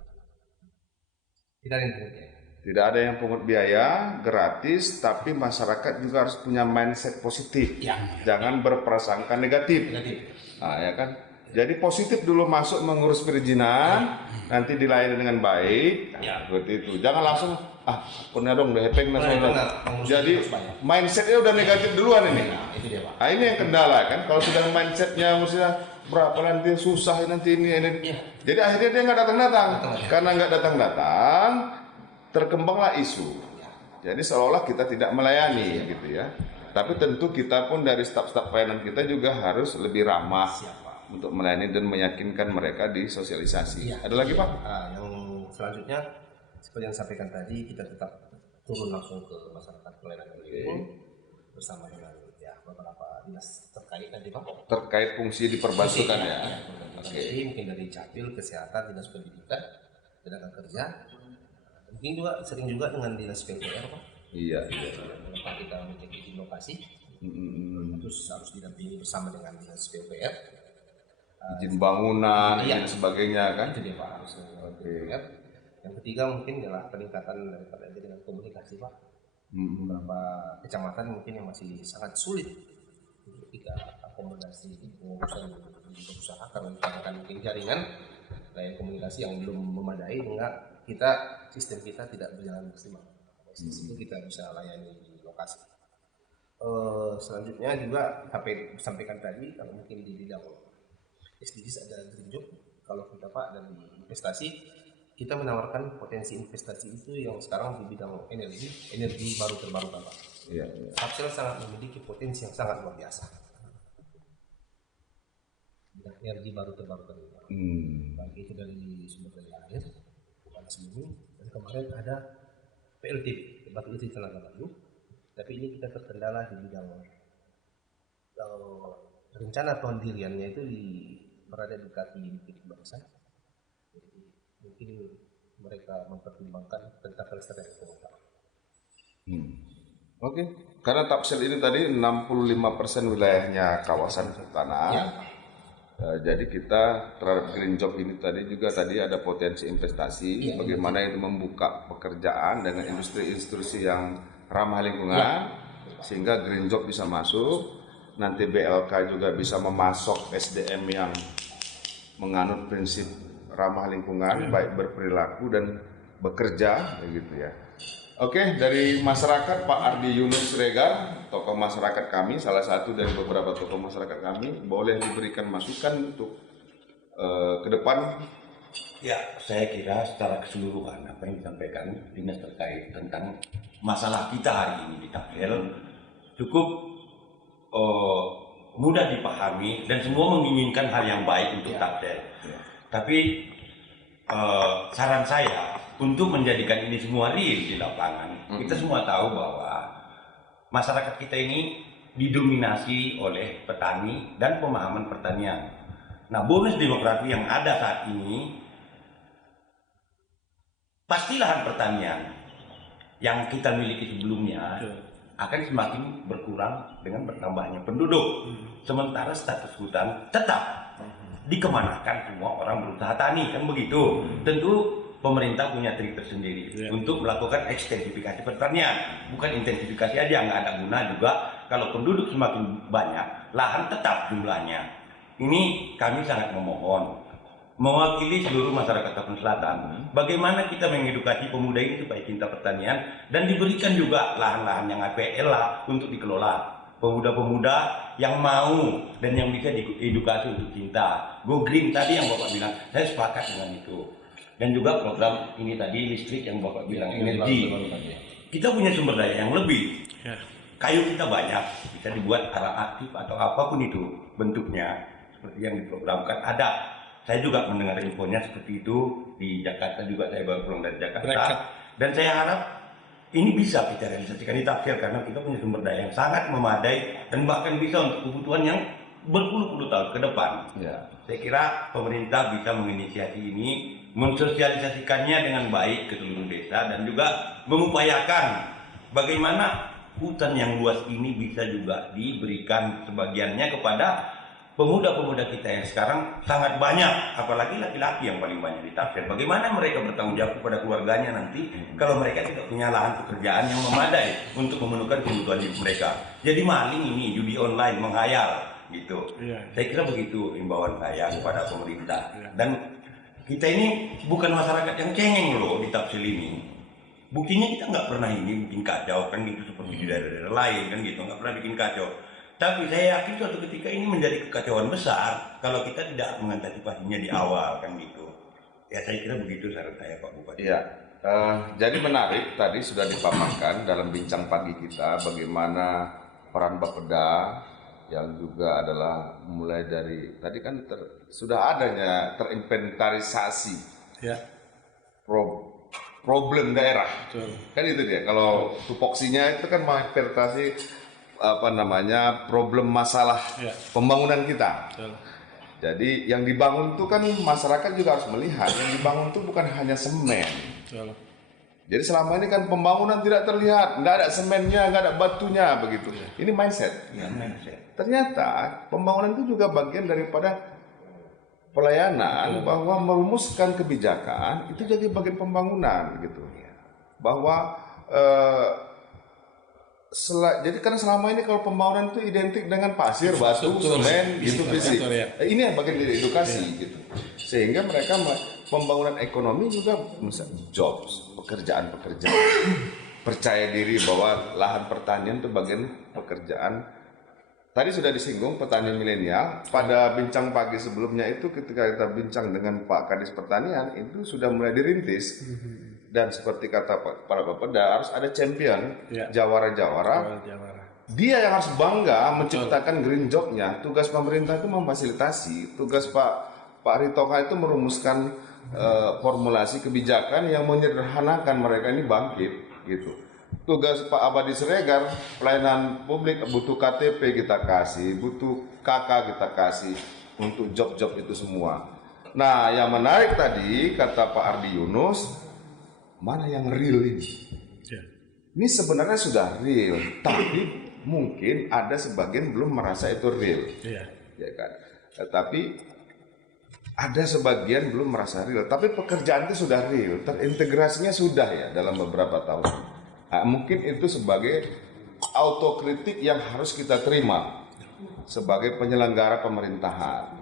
Tidak ada yang pungut biaya. Tidak ada yang pungut biaya, gratis, tapi masyarakat juga harus punya mindset positif. Jangan berprasangka negatif. Nah, ya kan? Jadi positif dulu masuk mengurus perizinan, nanti dilayani dengan baik, seperti itu. Jangan langsung punya dong, udah hepeng. Jadi mindsetnya udah negatif duluan ini. Itu dia Pak. Nah, ini yang kendala kan. Kalau sudah mindsetnya mestinya berapa nanti susah nanti ini. Jadi akhirnya dia nggak datang-datang. Karena nggak datang-datang, terkembanglah isu. Jadi seolah-olah kita tidak melayani gitu ya. Tapi tentu kita pun dari staf-staf pelayanan kita juga harus lebih ramah untuk melayani dan meyakinkan mereka di sosialisasi. Ada lagi Pak? Yang selanjutnya seperti yang disampaikan tadi, kita tetap turun langsung ke masyarakat pelayanan bersama dengan beberapa dinas terkait tadi Pak. Terkait fungsi diperbantukan ya. Jadi mungkin dari Capil, Kesehatan, Dinas Pendidikan, Tenaga Kerja, mungkin juga sering juga dengan Dinas PUPR Pak. Iya. Kenapa kita mengecek izin lokasi, terus harus didampingi bersama dengan Dinas PUPR. Izin bangunan dan sebagainya kan. Itu dia Pak, harus PUPR. Yang ketiga mungkin adalah peningkatan daripada jaringan komunikasi Pak. Beberapa kecamatan mungkin yang masih sangat sulit ketika akomodasi pengurusan di usaha karena mungkin jaringan layanan komunikasi yang belum memadai, hingga sistem kita tidak berjalan maksimal. Itu kita bisa layani di lokasi. Selanjutnya juga sampaikan tadi, kalau mungkin di bidang SDGs ada Green Job. Kalau kita Pak dari investasi, kita menawarkan potensi investasi itu yang sekarang di bidang energi baru terbarukan Pak. Tapsel sangat memiliki potensi yang sangat luar biasa. Bidang energi baru terbarukan ini. Baik itu dari sumber daya air, panas bumi, dan kemarin ada PLTB, batu uji tenaga baru. Tapi ini kita terkendala di bidang rencana pendiriannya itu berada di kaki bukit bangsa. Jadi mungkin mereka mempertimbangkan tentang kelestarian ekonomi. Oke. Karena Tapsel ini tadi 65% wilayahnya kawasan tanah. Jadi kita terhadap Green Job ini tadi ada potensi investasi, bagaimana itu membuka pekerjaan dengan industri-industri yang ramah lingkungan, sehingga Green Job bisa masuk. Nanti BLK juga bisa memasok SDM yang menganut prinsip ramah lingkungan, baik berperilaku dan bekerja, begitu ya. Oke, dari masyarakat Pak Ardi Yunus Siregar, tokoh masyarakat kami, salah satu dari beberapa tokoh masyarakat kami, boleh diberikan masukan untuk ke depan. Ya, saya kira secara keseluruhan apa yang disampaikan dinas terkait tentang masalah kita hari ini di Tapsel cukup mudah dipahami dan semua menginginkan hal yang baik untuk Tapsel. Tapi saran saya untuk menjadikan ini semua real di lapangan, kita semua tahu bahwa masyarakat kita ini didominasi oleh petani dan pemahaman pertanian. Nah, bonus demografi yang ada saat ini pasti lahan pertanian yang kita miliki sebelumnya akan semakin berkurang dengan bertambahnya penduduk. Sementara status hutan tetap dikemanakan, semua orang berusaha tani, kan begitu. Tentu pemerintah punya trik tersendiri untuk melakukan ekstensifikasi pertanian, bukan intensifikasi aja, nggak ada guna juga. Kalau penduduk semakin banyak, lahan tetap jumlahnya. Ini kami sangat memohon, mewakili seluruh masyarakat Tapin Selatan, bagaimana kita mengedukasi pemuda ini supaya cinta pertanian dan diberikan juga lahan-lahan yang APL lah untuk dikelola. Pemuda-pemuda yang mau dan yang bisa diedukasi untuk cinta. Go green tadi yang Bapak bilang, saya sepakat dengan itu. Dan juga program ini tadi listrik yang Bapak bilang, energi. Kita punya sumber daya yang lebih. Kayu kita banyak, bisa dibuat arah aktif atau apapun itu bentuknya. Seperti yang diprogramkan ada. Saya juga mendengar infonya seperti itu di Jakarta juga, saya baru pulang dari Jakarta. Dan saya harap ini bisa kita realisasikan di Tapsel karena kita punya sumber daya yang sangat memadai dan bahkan bisa untuk kebutuhan yang berpuluh-puluh tahun ke depan. Saya kira pemerintah bisa menginisiasi ini, mensosialisasikannya dengan baik ke seluruh desa dan juga mengupayakan bagaimana hutan yang luas ini bisa juga diberikan sebagiannya kepada pemuda-pemuda kita yang sekarang sangat banyak, apalagi laki-laki yang paling banyak di Tapsel. Bagaimana mereka bertanggung jawab kepada keluarganya nanti kalau mereka tidak punya lahan pekerjaan yang memadai untuk memenuhi kebutuhan hidup mereka. Jadi maling ini, judi online, menghayal gitu. Saya kira begitu imbauan saya kepada pemerintah. Dan kita ini bukan masyarakat yang cengeng loh di Tapsel ini. Buktinya kita nggak pernah ini bikin kacau kan gitu seperti di daerah-daerah lain kan gitu, nggak pernah bikin kacau. Tapi saya yakin suatu ketika ini menjadi kekacauan besar kalau kita tidak mengantisipasinya di awal kan gitu. Ya saya kira begitu saran saya Pak Bupati. Iya, jadi menarik tadi sudah dipaparkan dalam bincang pagi kita bagaimana peran Bapeda yang juga adalah mulai dari tadi kan sudah adanya terinventarisasi problem daerah. Kan itu dia. Kalau tupoksinya itu kan menginventarisasi problem masalah pembangunan kita. Jadi yang dibangun itu kan masyarakat juga harus melihat yang dibangun itu bukan hanya semen. Jadi selama ini kan pembangunan tidak terlihat, nggak ada semennya, nggak ada batunya begitu. Ini mindset. Ternyata pembangunan itu juga bagian daripada pelayanan, bahwa merumuskan kebijakan itu jadi bagian pembangunan gitu. Bahwa jadi karena selama ini kalau pembangunan itu identik dengan pasir, batu, semen, gitu fisik. Ini yang bagian dari edukasi gitu. Sehingga mereka pembangunan ekonomi juga jobs, pekerjaan-pekerjaan. Percaya diri bahwa lahan pertanian itu bagian pekerjaan. Tadi sudah disinggung petani milenial. Pada bincang pagi sebelumnya itu ketika kita bincang dengan Pak Kadis Pertanian itu sudah mulai dirintis. Dan seperti kata para Bapeda harus ada champion, jawara-jawara. Dia yang harus bangga menciptakan green job-nya. Tugas pemerintah itu memfasilitasi. Tugas Pak Ritoka itu merumuskan formulasi kebijakan yang menyederhanakan mereka ini bangkit gitu. Tugas Pak Abadi Siregar, pelayanan publik, butuh KTP kita kasih, butuh KK kita kasih untuk job-job itu semua. Nah, yang menarik tadi kata Pak Ardi Yunus, mana yang real ini? Ini sebenarnya sudah real, tapi mungkin ada sebagian belum merasa itu real, ya kan? Tetapi ada sebagian belum merasa real, tapi pekerjaan itu sudah real, terintegrasinya sudah ya dalam beberapa tahun. Nah, mungkin itu sebagai autokritik yang harus kita terima sebagai penyelenggara pemerintahan.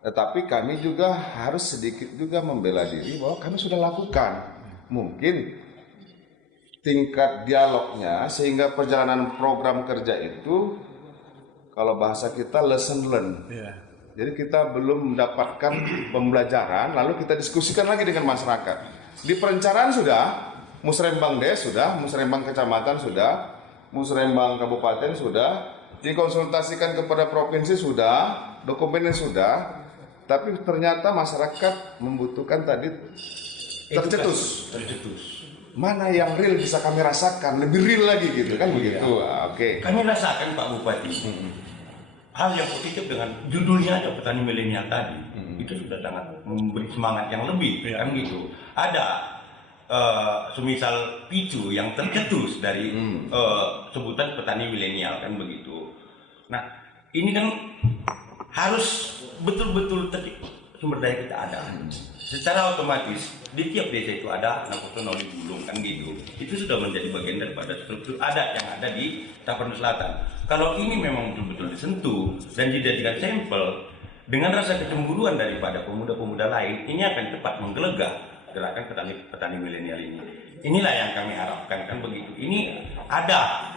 Tetapi kami juga harus sedikit juga membela diri bahwa kami sudah lakukan. mungkin tingkat dialognya sehingga perjalanan program kerja itu kalau bahasa kita lesson learn. Jadi kita belum mendapatkan pembelajaran, lalu kita diskusikan lagi dengan masyarakat. Di perencanaan sudah, musrembang des sudah, musrembang kecamatan sudah, musrembang kabupaten sudah, dikonsultasikan kepada provinsi sudah, dokumennya sudah, tapi ternyata masyarakat membutuhkan tadi tercetus. Mana yang real bisa kami rasakan, lebih real lagi gitu kan begitu. Oke. Kami rasakan Pak Bupati. Hal yang positif dengan judulnya aja petani milenial tadi itu sudah sangat memberi semangat yang lebih kan gitu. Ada semisal picu yang tercetus dari sebutan petani milenial kan begitu. Nah ini kan harus betul-betul sumber daya kita ada. Secara otomatis di tiap desa itu ada anak personal di Bulung kan gitu. Itu sudah menjadi bagian daripada struktur adat yang ada di Tapanuli Selatan. Kalau ini memang betul-betul disentuh dan dijadikan sampel dengan rasa kecemburuan daripada pemuda-pemuda lain, ini akan cepat menggelegar gerakan petani milenial ini. Inilah yang kami harapkan kan begitu. Ini ada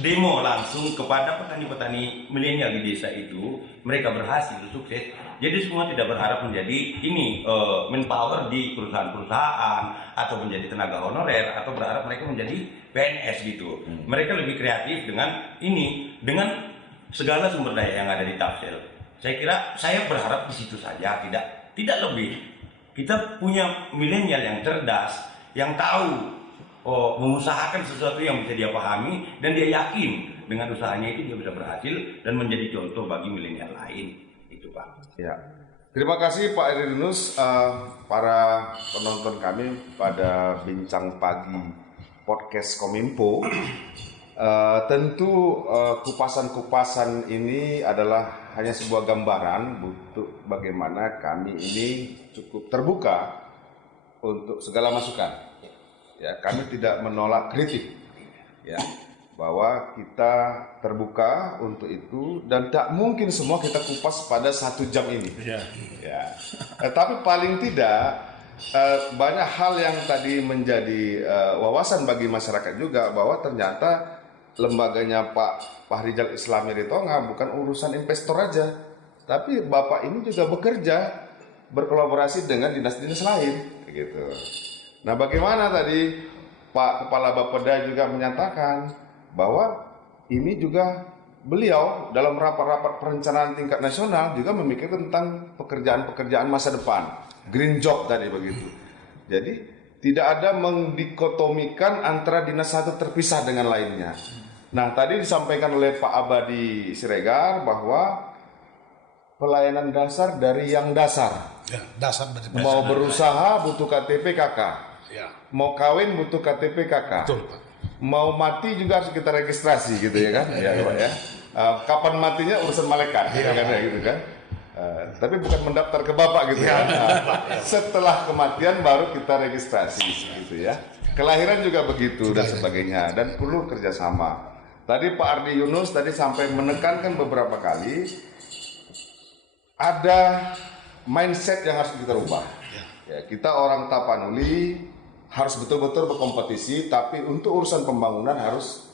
demo langsung kepada petani-petani milenial di desa itu, mereka berhasil sukses. Jadi semua tidak berharap menjadi ini manpower di perusahaan-perusahaan atau menjadi tenaga honorer atau berharap mereka menjadi PNS gitu. Mereka lebih kreatif dengan ini, dengan segala sumber daya yang ada di Tapsel. Saya kira saya berharap di situ saja, tidak lebih. Kita punya milenial yang cerdas, yang tahu mengusahakan sesuatu yang bisa dia pahami dan dia yakin dengan usahanya itu dia bisa berhasil dan menjadi contoh bagi milenial lain. Itu Pak. Ya. Terima kasih Pak Eri Yunus, para penonton kami pada Bincang Pagi podcast Kominfo. Tentu kupasan-kupasan ini adalah hanya sebuah gambaran untuk bagaimana kami ini cukup terbuka untuk segala masukan. Ya, kami tidak menolak kritik, ya, bahwa kita terbuka untuk itu dan tak mungkin semua kita kupas pada 1 jam ini. Ya. Tapi paling tidak banyak hal yang tadi menjadi wawasan bagi masyarakat juga bahwa ternyata lembaganya Pak Fahrizal Islami Ritonga bukan urusan investor aja, tapi Bapak ini juga bekerja berkolaborasi dengan dinas-dinas lain, gitu. Nah, bagaimana tadi Pak Kepala Bapeda juga menyatakan bahwa ini juga beliau dalam rapat-rapat perencanaan tingkat nasional juga memikirkan tentang pekerjaan-pekerjaan masa depan, green job tadi begitu. Jadi tidak ada mendikotomikan antara dinas satu terpisah dengan lainnya. Nah, tadi disampaikan oleh Pak Abadi Siregar bahwa pelayanan dasar dari yang dasar. Ya, dasar dari Mau berusaha butuh KTP KK. Ya. Mau kawin butuh KTP KK. Betul, Pak. Mau mati juga harus kita registrasi gitu ya kan? Ya, Pak ya. Kapan matinya urusan malaikat, ya kan ya gitu kan? Tapi bukan mendaftar ke Bapak gitu ya. Setelah kematian baru kita registrasi gitu ya. Kelahiran juga begitu dan sebagainya dan perlu kerjasama. Tadi Pak Ardi Yunus tadi sampai menekankan beberapa kali ada mindset yang harus kita rubah. Ya, kita orang Tapanuli harus betul-betul berkompetisi, tapi untuk urusan pembangunan harus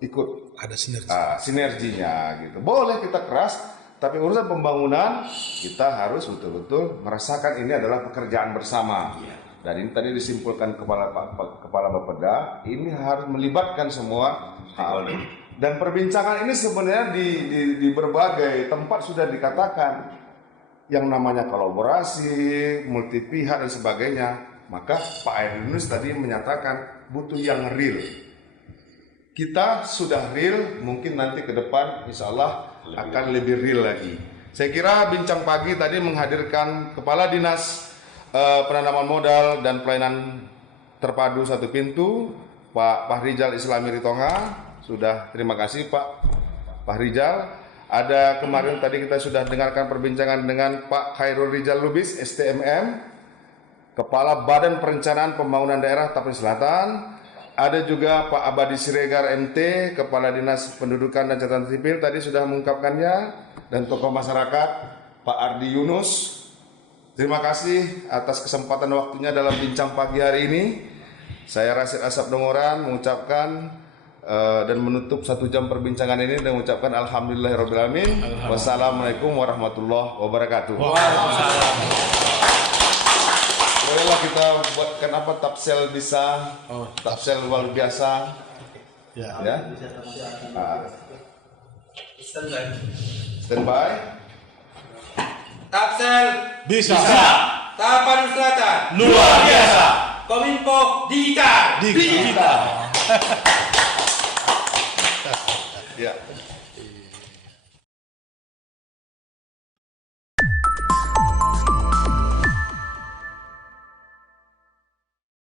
ikut. Ada sinergi. Sinerginya gitu. Boleh kita keras, tapi urusan pembangunan kita harus betul-betul merasakan ini adalah pekerjaan bersama. Dan ini tadi disimpulkan Kepala Bapeda, ini harus melibatkan semua hal. Dan perbincangan ini sebenarnya di berbagai tempat sudah dikatakan yang namanya kolaborasi, multi pihak dan sebagainya. Maka Pak Eri Yunus tadi menyatakan butuh yang real. Kita sudah real, mungkin nanti ke depan insya Allah akan lebih real lagi. Saya kira Bincang Pagi tadi menghadirkan Kepala Dinas Penanaman Modal dan Pelayanan Terpadu Satu Pintu, Pak Fahrizal Islami Ritonga. Sudah, terima kasih Pak Fahrizal. Ada kemarin tadi kita sudah dengarkan perbincangan dengan Pak Khairul Rizal Lubis, STMM, Kepala Badan Perencanaan Pembangunan Daerah Tapanuli Selatan. Ada juga Pak Abadi Siregar MT, Kepala Dinas Pendudukan dan Catatan Sipil, tadi sudah mengungkapkannya. Dan tokoh masyarakat Pak Ardi Yunus, Terima kasih atas kesempatan waktunya dalam bincang pagi hari ini. Saya Rasid Asap Dongoran mengucapkan dan menutup 1 jam perbincangan ini dengan mengucapkan alhamdulillahirrahmanirrahim. Wassalamualaikum warahmatullahi wabarakatuh. Bolehlah kita buatkan apa Tapsel bisa, Tapsel luar biasa. Ya. Ya. Standby. Tapsel Bisa. Tapanuli Selatan Luar biasa. Kominfo digital. Digital. Ya.